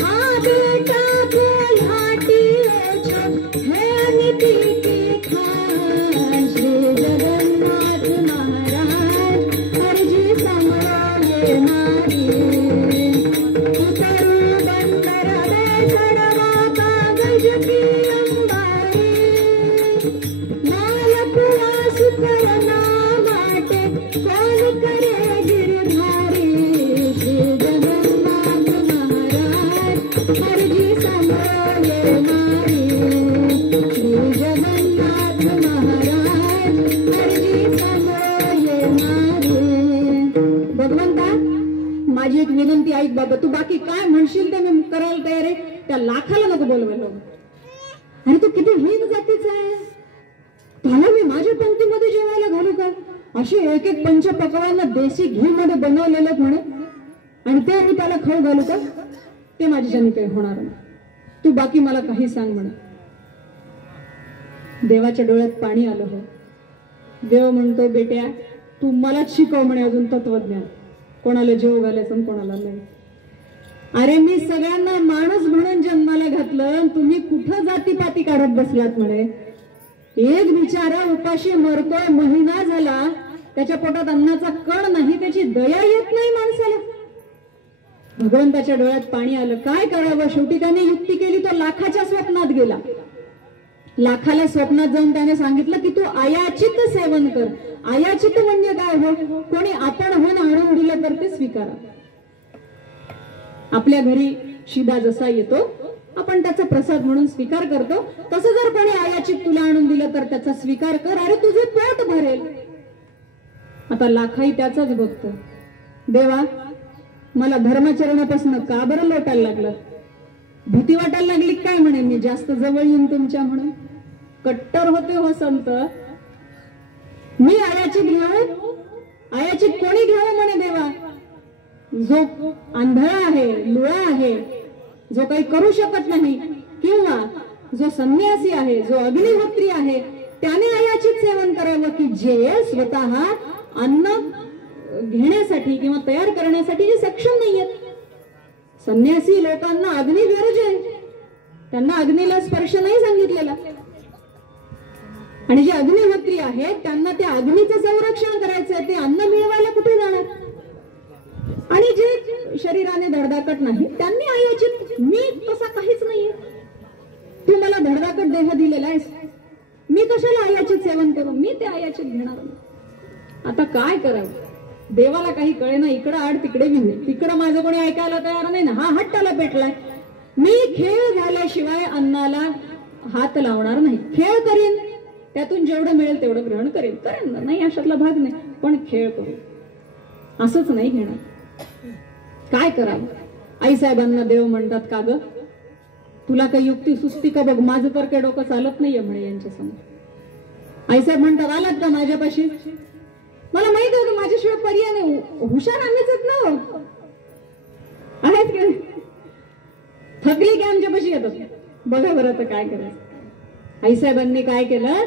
हा बेटा कोल्हाटी है नीति की खान. श्री जगन्नाथ महाराज अर्जी समोर ये मारी. उतरू बंदर में चढ़वा कागज की अंबारी, लाल कुआ सुकरना माटे कौन करे गिरधारी. श्री जगन्नाथ महाराज अर्जी समोर ये मारी, श्री जगन्नाथ महाराज अर्जी समोर ये मारी. भगवंता, माझी एक विनंती ऐक बाबा, तू बाकी काय म्हणशील ते मी करायला तयार आहे, त्या लाखाला नको बोलवायला. आणि तू किती हीन जातीचा आहे, त्याला मी माझ्या पंक्तीमध्ये जेवायला घालू का? अशी एक एक पंचपक्वान्न देशी घी मध्ये बनवलेलं म्हणे, आणि ते मी त्याला खाऊ घालू का? ते माझ्याच्याने काही होणार नाही. तू बाकी मला काही सांग म्हणे. देवाच्या डोळ्यात पाणी आलं हो. देव म्हणतो, बेट्या तू मलाच शिकव म्हणे अजून तत्वज्ञान, कोणाला जेव घालायचं आणि कोणाला नाही. अरे मी सगळ्यांना माणूस म्हणून जन्माला घातलं, तुम्ही कुठं जातीपाती काढत बसलात म्हणे. एक बिचारा उपाशी मरतोय, महिना झाला, त्याच्या पोटात अन्नाचा कण नाही, त्याची दया येत नाही माणसाला. भगवंताच्या डोळ्यात पाणी आलं. काय करावं, शेवटी त्याने युक्ती केली. तो लाखाच्या स्वप्नात गेला. लाखाला स्वप्नात जाऊन त्याने सांगितलं की तू आयाचित सेवन कर. आयाचित म्हणजे काय हो, कोणी आपण होऊन आणून दिलं तर ते स्वीकारा. आपल्या घरी शिदा जसा येतो आपण त्याचा प्रसाद म्हणून स्वीकार करतो, तसं जर कोणी आयाचित तुला आणून दिलं तर त्याचा स्वीकार कर, अरे तुझे पोट भरेल. आता लाखाही त्याचाच बघतो. देवा, मला धर्मचरणापासून का बरं लोटायला लागलं, भीती वाटायला लागली काय म्हणे, मी जास्त जवळ येऊन तुमच्या म्हणून. कट्टर होते हो संत, मी आयाचित घेऊ, आयाचित कोणी घ्यावं म्हणे देवा. जो आंधळा आहे, लुळा आहे, जो काही करू शकत नाही, किंवा जो संन्यासी आहे, जो अग्निहोत्री आहे, त्याने आयाचित सेवन करावं, की जे स्वतः अन्न घेण्यासाठी किंवा तयार करण्यासाठी जे सक्षम नाहीयेत. संन्यासी लोकांना अग्नी गरज आहे, त्यांना अग्नीला स्पर्श नाही सांगितलेला. आणि जे अग्निहोत्री आहेत त्यांना त्या अग्नीचं संरक्षण करायचंय, ते अन्न मिळवायला कुठे जाणार. आणि जे शरीराने धडधाकट नाही त्यांनी आयाचित, मी तसा काहीच नाहीये, तू मला धडधाकट देह दिलेला आहेस, मी कशाला आयाचित सेवन करू, मी ते आयाचित घेणार. आता काय करावं, देवाला काही कळेना. इकडं आड तिकडे विणे, तिकडं माझं कोणी ऐकायला तयार नाही ना, हा हट्टाला पेटलाय. मी खेळ झाल्याशिवाय अन्नाला हात लावणार नाही. खेळ करीन, त्यातून जेवढं मिळेल तेवढं ग्रहण करेन, नाही अशातला भाग नाही, पण खेळ करू, असंच नाही घेणार. काय करावं. आईसाहेबांना देव म्हणतात, का ग तुला काही युक्ती सुस्ती का बघ, माझं तर काही डोकं चालत नाहीये म्हणे यांच्या समोर. आईसाहेब म्हणतात, आलात का माझ्यापाशी, मला माहित होतं माझ्याशिवाय पर्याय नाही, हुशार आम्हीच ना आहेत का, थकली की आमच्यापाशी येतात, बघा बरं आता काय करायचं. आईसाहेबांनी काय केलं,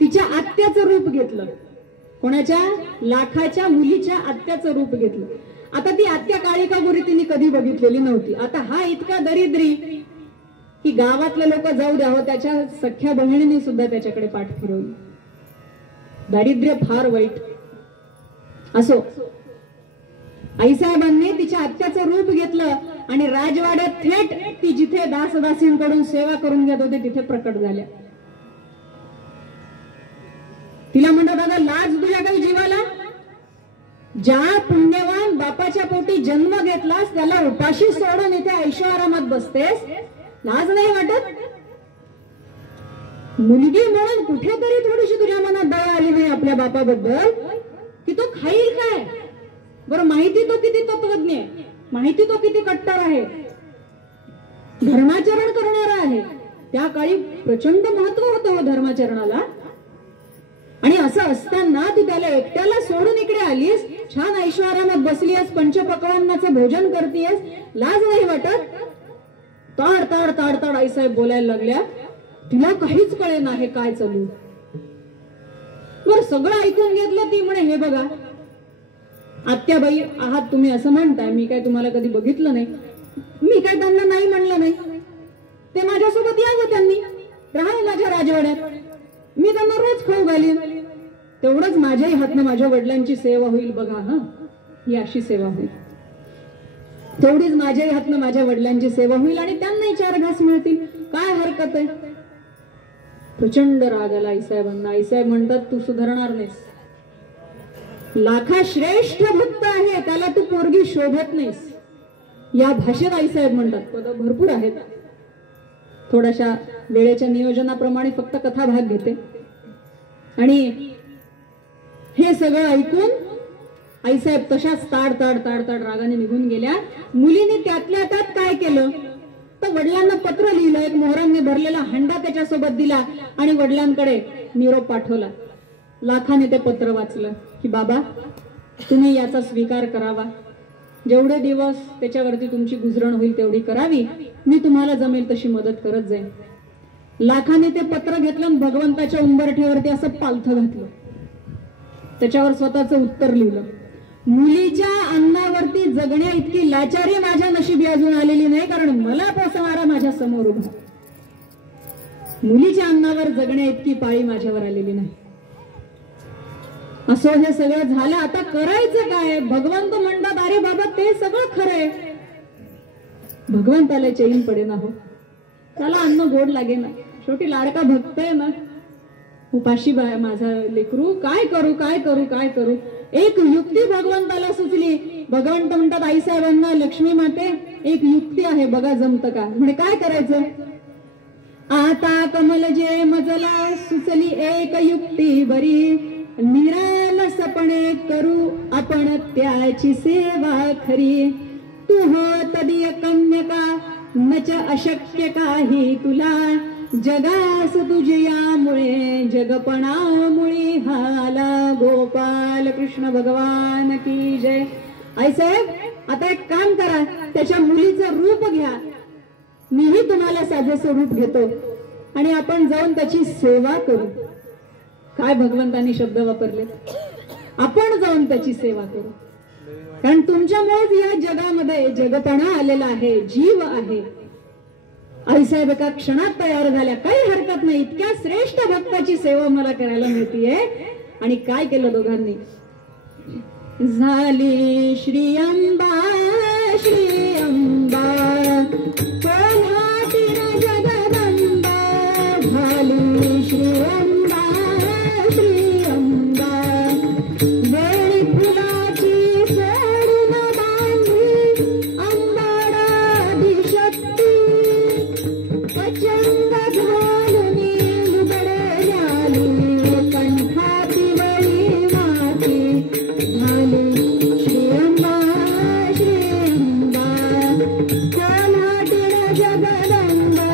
तिच्या आत्याचं रूप घेतलं. कोणाच्या, लाखाच्या मुलीच्या आत्याचं रूप घेतलं. आता ती आत्या काळिका गोरी तिने कधी बघितलेली नव्हती. आता हा इतका दरिद्री की गावातले लोक जाऊ द्या हो, त्याच्या सख्या बहिणीने सुद्धा त्याच्याकडे पाठ फिरवली. दारिद्र्य फार वाईट. असो, आईसाहेबांनी तिच्या आत्याचं रूप घेतलं आणि राजवाड्यात थेट ती जिथे दासदासींकडून सेवा करून घेत होते तिथे प्रकट झाल्या. तिला म्हणतात, दादा लाज तुझ्या काही जीवाला? ज्या पुण्यवान बापाच्या पोटी जन्म घेतलास त्याला उपाशी सोडून इथे ऐशोआरामात बसतेस, लाज नाही वाटत? मुलगी म्हणून कुठेतरी थोडीशी तुझ्या मनात दया आली नाही आपल्या बापाबद्दल की तो खाईल काय? बरं, माहिती तो किती तत्वज्ञ आहे, माहिती तो किती कट्टर आहे, धर्माचरण करणारा आहे. त्या काळी प्रचंड महत्व होतं हो धर्माचरणाला. आणि असं असताना तू त्याला एकट्याला सोडून इकडे आलीस, छान ऐशोआरामात बसली आहेस, पंचपक्वान्नाचं भोजन करतेस, लाज नाही वाटत? ताड ताड ताड ताड आईसाहेब बोलायला लागल्या. तिला काहीच कळे नाही काय चालू. बरं, सगळं ऐकून घेतलं. ती म्हणे, हे बघा आत्याबाई आहात तुम्ही असं म्हणताय, मी काय तुम्हाला कधी बघितलं नाही, मी काय त्यांना नाही म्हणलं नाही, ते माझ्यासोबत यावं, त्यांनी राहावं माझ्या राजवाड्यात, मी त्यांना रोज खाऊ घालीन, तेवढंच माझ्याही हातनं माझ्या वडिलांची सेवा होईल. बघा हा, ही अशी सेवा होईल, तेवढीच माझ्याही हातनं माझ्या वडिलांची सेवा होईल आणि त्यांनाही 4 घास मिळतील, काय हरकत आहे? प्रचंड राग आला आईसाहेबांना. आईसाहेब म्हणतात, तू सुधारणार नाहीस, लाखा श्रेष्ठ भक्त आहे, त्याला तू पोरगी शोभत नाहीस. या भाषेत आईसाहेब म्हणतात. पद भरपूर आहेत, थोड्याशा वेळेच्या नियोजनाप्रमाणे फक्त कथा भाग घेते. आणि हे सगळं ऐकून आईसाहेब तशाच ताड ताड ताड ताड रागाने निघून गेल्या. मुलीने त्यातल्या त्यात काय केलं तर वडिलांना पत्र लिहिलं, एक मोहरांनी भरलेला हंडा त्याच्यासोबत दिला आणि वडिलांकडे निरोप पाठवला. लाखाने ते पत्र वाचलं की बाबा तुम्ही याचा स्वीकार करावा, जेवढे दिवस त्याच्यावरती तुमची गुजरण होईल तेवढी करावी, मी तुम्हाला जमेल तशी मदत करत जाईन. लाखाने ते पत्र घेतलं, भगवंताच्या उंबरठ्यावरती असं पालथं घातलं, त्याच्यावर स्वतःचं उत्तर लिहिलं. मुलीच्या अन्नावरती जगण्या इतकी लाचारी माझ्या नशिबी अजून आलेली नाही, कारण मला पोसणारा माझ्या समोर उभा. मुलीच्या अन्नावर जगण्या इतकी पाळी माझ्यावर आलेली नाही. असं हे सगळं झालं, आता करायचं काय? भगवंत म्हणतात, अरे बाबा ते सगळं खरंय, भगवंताला चैन पडे ना हो, त्याला अन्न गोड लागे ना, शेवटी लाडका भक्त आहे ना, उपाशी बाय माझा लेकरू, काय करू काय करू काय करू. एक युक्ती भगवंताला सुचली. भगवंत म्हणतात आईसाहेबांना, लक्ष्मी माते एक युक्ती आहे, बघा जमत का? म्हणे काय करायचं? आता कमल जे मजला सुचली एक युक्ती बरी, निरालसपणे करू आपण त्याची सेवा खरी. तू हो तदीय कन्यका नच अशक्य काही तुला, जगास तुझ्यामुळे जगपणामुळे हाला. गोपाल कृष्ण भगवान की जय. आईसाहेब आता एक काम करा, त्याच्या मुलीचं रूप घ्या, मीही तुम्हाला साजेसं रूप घेतो आणि आपण जाऊन त्याची सेवा करू. काय भगवंतांनी शब्द वापरले, आपण जाऊन त्याची सेवा करू, कारण तुमच्यामुळेच या जगामध्ये जगपणा आलेला आहे, जीव आहे. आईसाहेब एका क्षणात तयार झाल्या, काही हरकत नाही, इतक्या श्रेष्ठ भक्ताची सेवा मला करायला मिळतीये. आणि काय केलं दोघांनी? झाली श्री अंबा श्री अंबा कोल्हाटी जगदंबा, झाली श्री अंबा श्री अंबा, वेळी फुलाची सोडून बांधली अंबाडादी शक्ती, प्रचंड घालुनी लुगडे आली कंठाती वळी माती, झाली श्री अंबा श्री अंबा कोल्हाटी जगदंबा,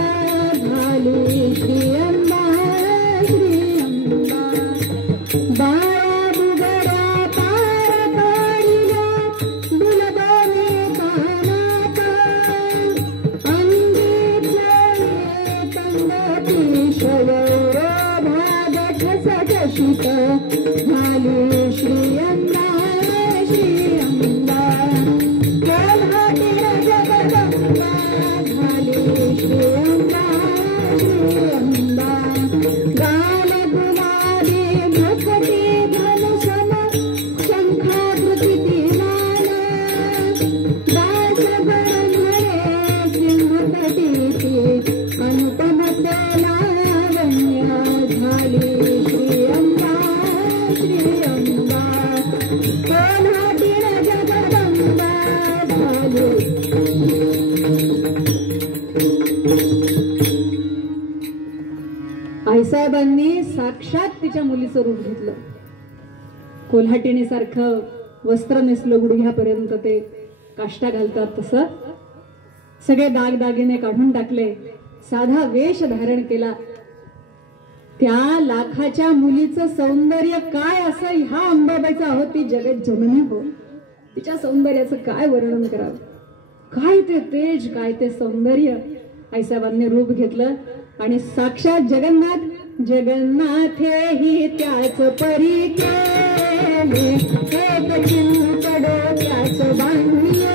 झाली श्री अंबा श्री अंबा. बाळा बुगड्या पार काढिल्या दुलदाने कानाचा, अंगीतले तंगती शवरो भाग ठसठशीत, झाली श्री अंबा श्री अंबा कोल्हाटी जगदंबा, झाली श्री आईसाहेबांनी साक्षात तिच्या मुलीचं रूप घेतलं. कोल्हाटिणी सारखं वस्त्र नेसलं गुडघ्यापर्यंत, ते काष्टा घालतात तसं सगळे दागदागिने काढून टाकले, साधा वेश धारण केला. त्या लाखाच्या मुलीचं सौंदर्य काय असं ह्या अंबाबाईचा आहोत ती जगत जननी हो. तिच्या सौंदर्याचं काय वर्णन करावं, काय ते तेज, काय ते सौंदर्य. आईसाहेबांनी रूप घेतलं आणि साक्षात जगन्नाथ ही त्याच परी केले, एक चिंच डोक्यास बांधले,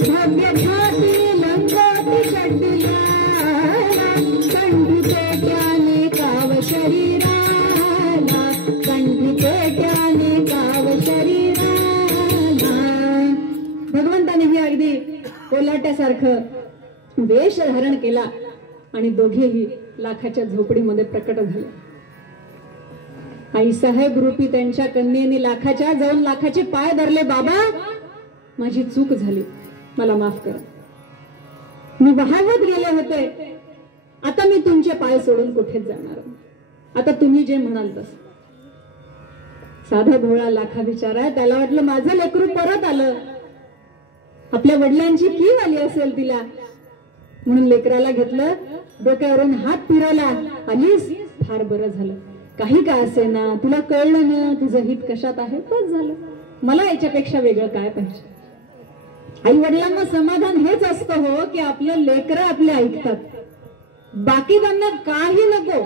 भव्य छाती लंगोटी षड्डिला, कंठी पेट्याने काव शरीराला, कंठी पेट्याने काव शरीराला. भगवंताने ही अगदी कोल्हाट्यासारखं वेश धारण केला आणि दोघेही लाखाच्या झोपडीमध्ये प्रकट झाले. आईसाहेब रूपी त्यांच्या कन्येने लाखाच्या जाऊन लाखाचे पाय धरले. बाबा, माझी चूक झाली, मला माफ करा, मी वाहवत गेले होते, आता मी तुमचे पाय सोडून कुठेच जाणार, आता तुम्ही जे म्हणाल तसं. साधा भोळा लाखा बिचारा, त्याला वाटलं माझं लेकरू परत आलं, आपल्या वडिलांची कीव आली असेल तिला, म्हणून लेकराला घेतलं, डोक्यावरून हात फिरवला, आलीस, फार बरं झालं, काही का असे ना, तुला कळलं ना तुझं हित कशात आहे, बस झालं, मला याच्यापेक्षा वेगळं काय पाहिजे. आई वडिलांना समाधान हेच असतं हो की आपले लेकरं आपले ऐकतात, बाकी त्यांना काही नको.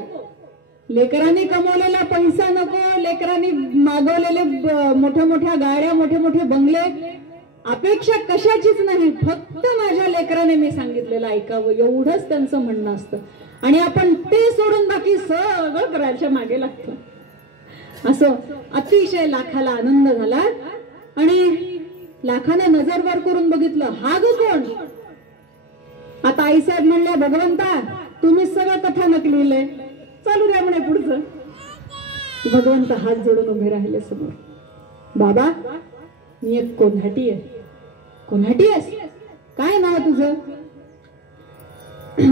लेकरांनी कमवलेला पैसा नको, लेकरांनी मागवलेले मोठ्या मोठ्या गाड्या, मोठे मोठे बंगले, अपेक्षा कशाचीच नाही, फक्त माझ्या लेकराने मी सांगितलेलं ऐकावं, एवढंच त्यांचं म्हणणं असतं. आणि आपण ते सोडून बाकी सगळं करायच्या मागे लागतो. असं अतिशय लाखाला आनंद झाला आणि लाखाने नजर वर करून बघितलं, हा ग कोण? आता आईसाहेब म्हणल्या, भगवंता तुम्ही सगळं कथानक लिहिलंय, चालू द्या म्हणे पुढचं. भगवंत हात जोडून उभे राहिले समोर. बाबा, मी एक कोल्हाटी आहे. कोल्हाटी आहेस? काय नाव तुझं?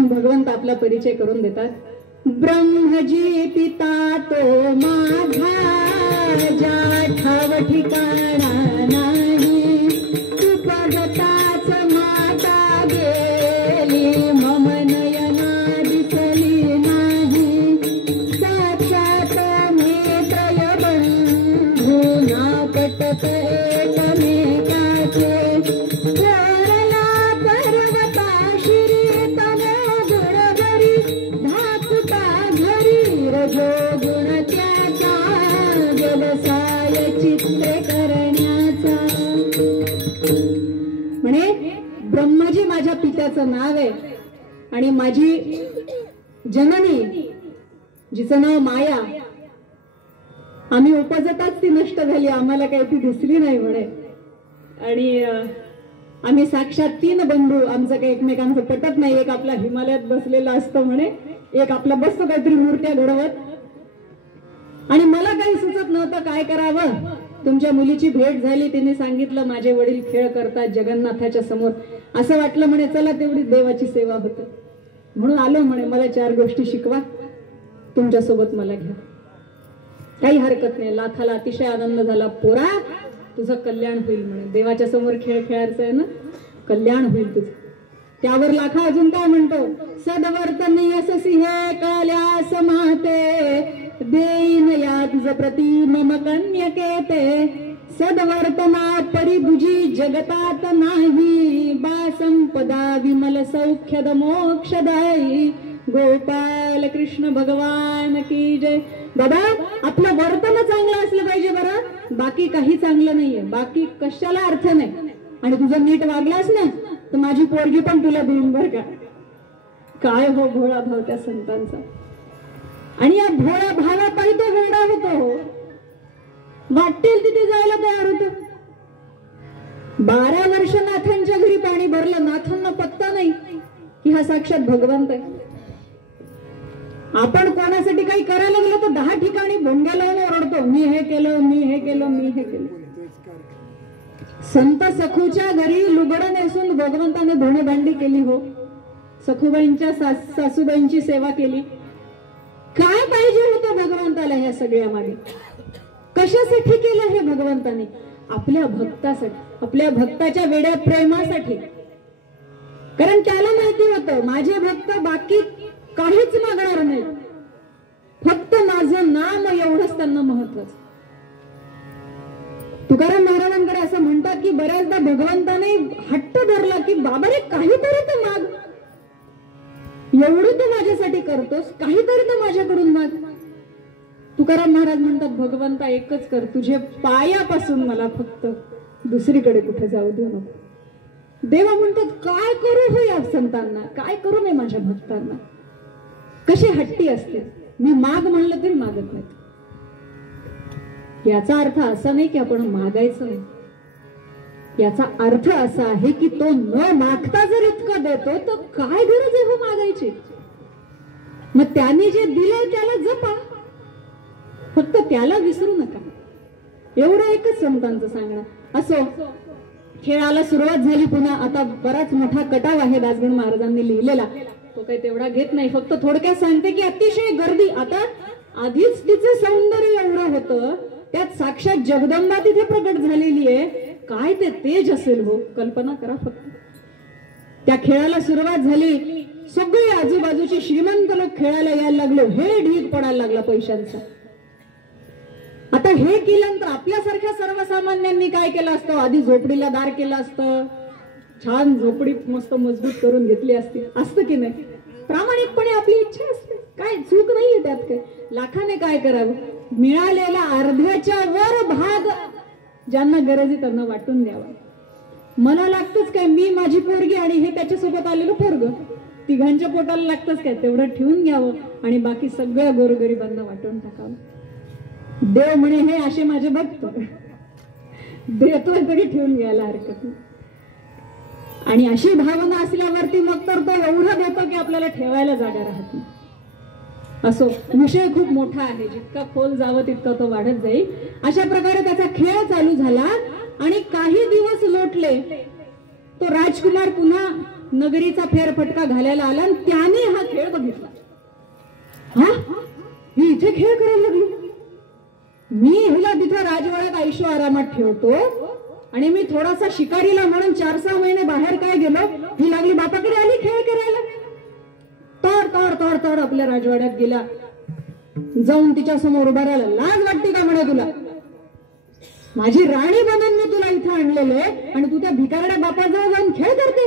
भगवंत आपला परिचय करून देतात. ब्रह्मजी पिता तो माझा, ज्या ठाव ठिकाणा नाही, उपगताच माता गेली, मम नयना दिसली नाही, साक्षात नेत्रय बंधू ना पटत एकमेकाचे, थोरला पर्वता शिरी तने गुणगरी, धाकटा घरी रजो गुण त्याचा, व्यवसाय चित्रे करण्याचा. म्हणे ब्रह्मजी माझ्या पित्याचं नाव आहे आणि माझी जननी जिचं नाव माया, आम्ही उपजताच ती नष्ट झाली, आम्हाला काही ती दिसली नाही म्हणे. आणि आम्ही साक्षात 3 बंधू, आमचं काही एकमेकांचं पटत नाही, एक आपला हिमालयात बसलेला असतो म्हणे, एक आपला बसतो काहीतरी मूर्त्या घडवत, आणि मला काही सुचत नव्हतं काय करावं. तुमच्या मुलीची भेट झाली, तिने सांगितलं माझे वडील खेळ करतात जगन्नाथाच्या समोर, असं वाटलं म्हणे चला तेवढी देवाची सेवा होते, म्हणून आलो म्हणे, मला 4 गोष्टी शिकवा, तुमच्यासोबत मला घ्या. काही हरकत नाही. लाखाला अतिशय आनंद झाला. पोरा, तुझं कल्याण होईल म्हणे, देवाच्या समोर खेळ खेळायचं आहे ना, कल्याण होईल तुझं. त्यावर लाखा अजून काय म्हणतो, सदवर्तन यशसी हे कल्यास माते, देईन या तुझ प्रति मम कन्यकेते, सदवर्तना परिभुजी जगतात नाही, बा संपदा विमल सौख्यद मोक्षदायी, गोपाल कृष्ण भगवान की जय. दादा, आपलं वर्तन चांगलं असलं पाहिजे बरं, बाकी काही चांगलं नाहीये, बाकी कशाला अर्थ नाही. आणि तुझं नीट वागलास ना तर माझी पोरगी पण तुला देईन बर का. काय हो भोळा भाव त्या संतांचा. आणि या भोळ्या भावापायी तो वेडा होतो हो, वाटेल तिथे जायला तयार होतो. 12 वर्ष नाथांच्या घरी पाणी भरलं, नाथांना पत्ता नाही की हा साक्षात भगवंत आहे. आपण कोणासाठी काही करायला गेलो तर 10 ठिकाणी भोंग्या लावून ओरडतो, मी हे केलं, मी हे केलं, मी हे केलं. संत सखूच्या घरी लुगडं नेसून भगवंताने धुणी भांडी केली हो, सखूबाईंच्या सासूबाईंची सेवा केली. काय पाहिजे होतं भगवंताला ह्या सगळ्या मागे? कशासाठी केलं हे भगवंताने? आपल्या भक्तासाठी, आपल्या भक्ताच्या वेड्या प्रेमासाठी. कारण त्याला माहिती होतं माझे भक्त बाकी काहीच मागणार नाही, फक्त माझं नाम एवढंच त्यांना महत्वाचं. तुकाराम महाराजांकडे असं म्हणतात की बऱ्याचदा भगवंताने हट्ट धरला की बाबा रे काहीतरी तर माग, एवढं तू माझ्यासाठी करतोस, काहीतरी तर माझ्याकडून माग. तुकाराम महाराज म्हणतात भगवंता एकच कर, तुझे पायापासून मला फक्त दुसरीकडे कुठे जाऊ देऊ नको. देवा म्हणतात काय करू हो या संतांना, काय करू मी माझ्या भक्तांना? कसे हट्टी असते, मी माग म्हणलं तरी मागत नाही. याचा अर्थ असा नाही की आपण मागायचं नाही, याचा अर्थ असा आहे की तो न मागता जर इतकं देतो तर काय गरज आहे हो मागायची? मग त्याने जे दिलंय त्याला जपा, फक्त त्याला विसरू नका. एवढं एकच संतांचं सांगणं. असो, खेळाला सुरुवात झाली पुन्हा. आता बराच मोठा कटाव आहे दासगण महाराजांनी लिहिलेला, तो काही तेवढा घेत नाही, फक्त थोडक्यात सांगते की अतिशय गर्दी. आता आधीच तिचं सौंदर्य एवढं होतं, त्यात साक्षात जगदंबा तिथे प्रकट झालेली आहे. काय ते तेज असेल हो, कल्पना करा फक्त. त्या खेळाला सुरुवात झाली, सगळे आजूबाजूचे श्रीमंत लोक खेळायला यायला लागले, हे ढीग पडायला लागला पैशांचा. आता हे केल्यानंतर आपल्यासारख्या सर्वसामान्यांनी काय केलं असतं? आधी झोपडीला दार केलं असतं, छान झोपडी मस्त मजबूत करून घेतली असती, असतं की नाही? प्रामाणिकपणे आपली इच्छा असते, काय चूक नाहीये त्यात. काय लाखाने काय करावं? मिळालेला अर्ध्याच्या वर भाग ज्यांना गरज आहे त्यांना वाटून द्यावा. मला लागतच काय, मी माझी पोरगी आणि हे त्याच्यासोबत आलेलं पोरग, तिघांच्या पोटाला लागतच काय, तेवढं ठेवून घ्यावं आणि बाकी सगळ्या गोरगरिबांना वाटून टाकावं. देव म्हणे हे असे माझे भक्त, देतोय तरी ठेवून घ्यायला हरकत नाही. आणि अशी भावना असल्यावरती मग तर तो एवढं देतो की आपल्याला ठेवायला जागा राहत नाही. असो, विषय खूप मोठा आहे, जितका खोल जावं तितका तो वाढत जाईल. अशा प्रकारे त्याचा खेळ चालू झाला आणि काही दिवस लोटले, तो राजकुमार पुन्हा नगरीचा फेरफटका घालायला आला आणि त्याने हा खेळ बघितला. हा, ही इथे खेळ करायला लागली, मी हिला तिथे राजवाड्यात ऐशो आरामात ठेवतो आणि मी थोडासा शिकारीला म्हणून 4-6 महिने बाहेर काय गेलो, ही लागली बापाकडे आली खेळ करायला. तोड तोड तोड तोड आपल्या राजवाड्यात गेला, जाऊन तिच्या समोर उभा राहिला. लाज वाटते का म्हणे तुला? माझी राणी बनून मी तुला इथं आणलेलं आहे आणि तू त्या भिकारड्या बापाजवळ जाऊन खेळ करते.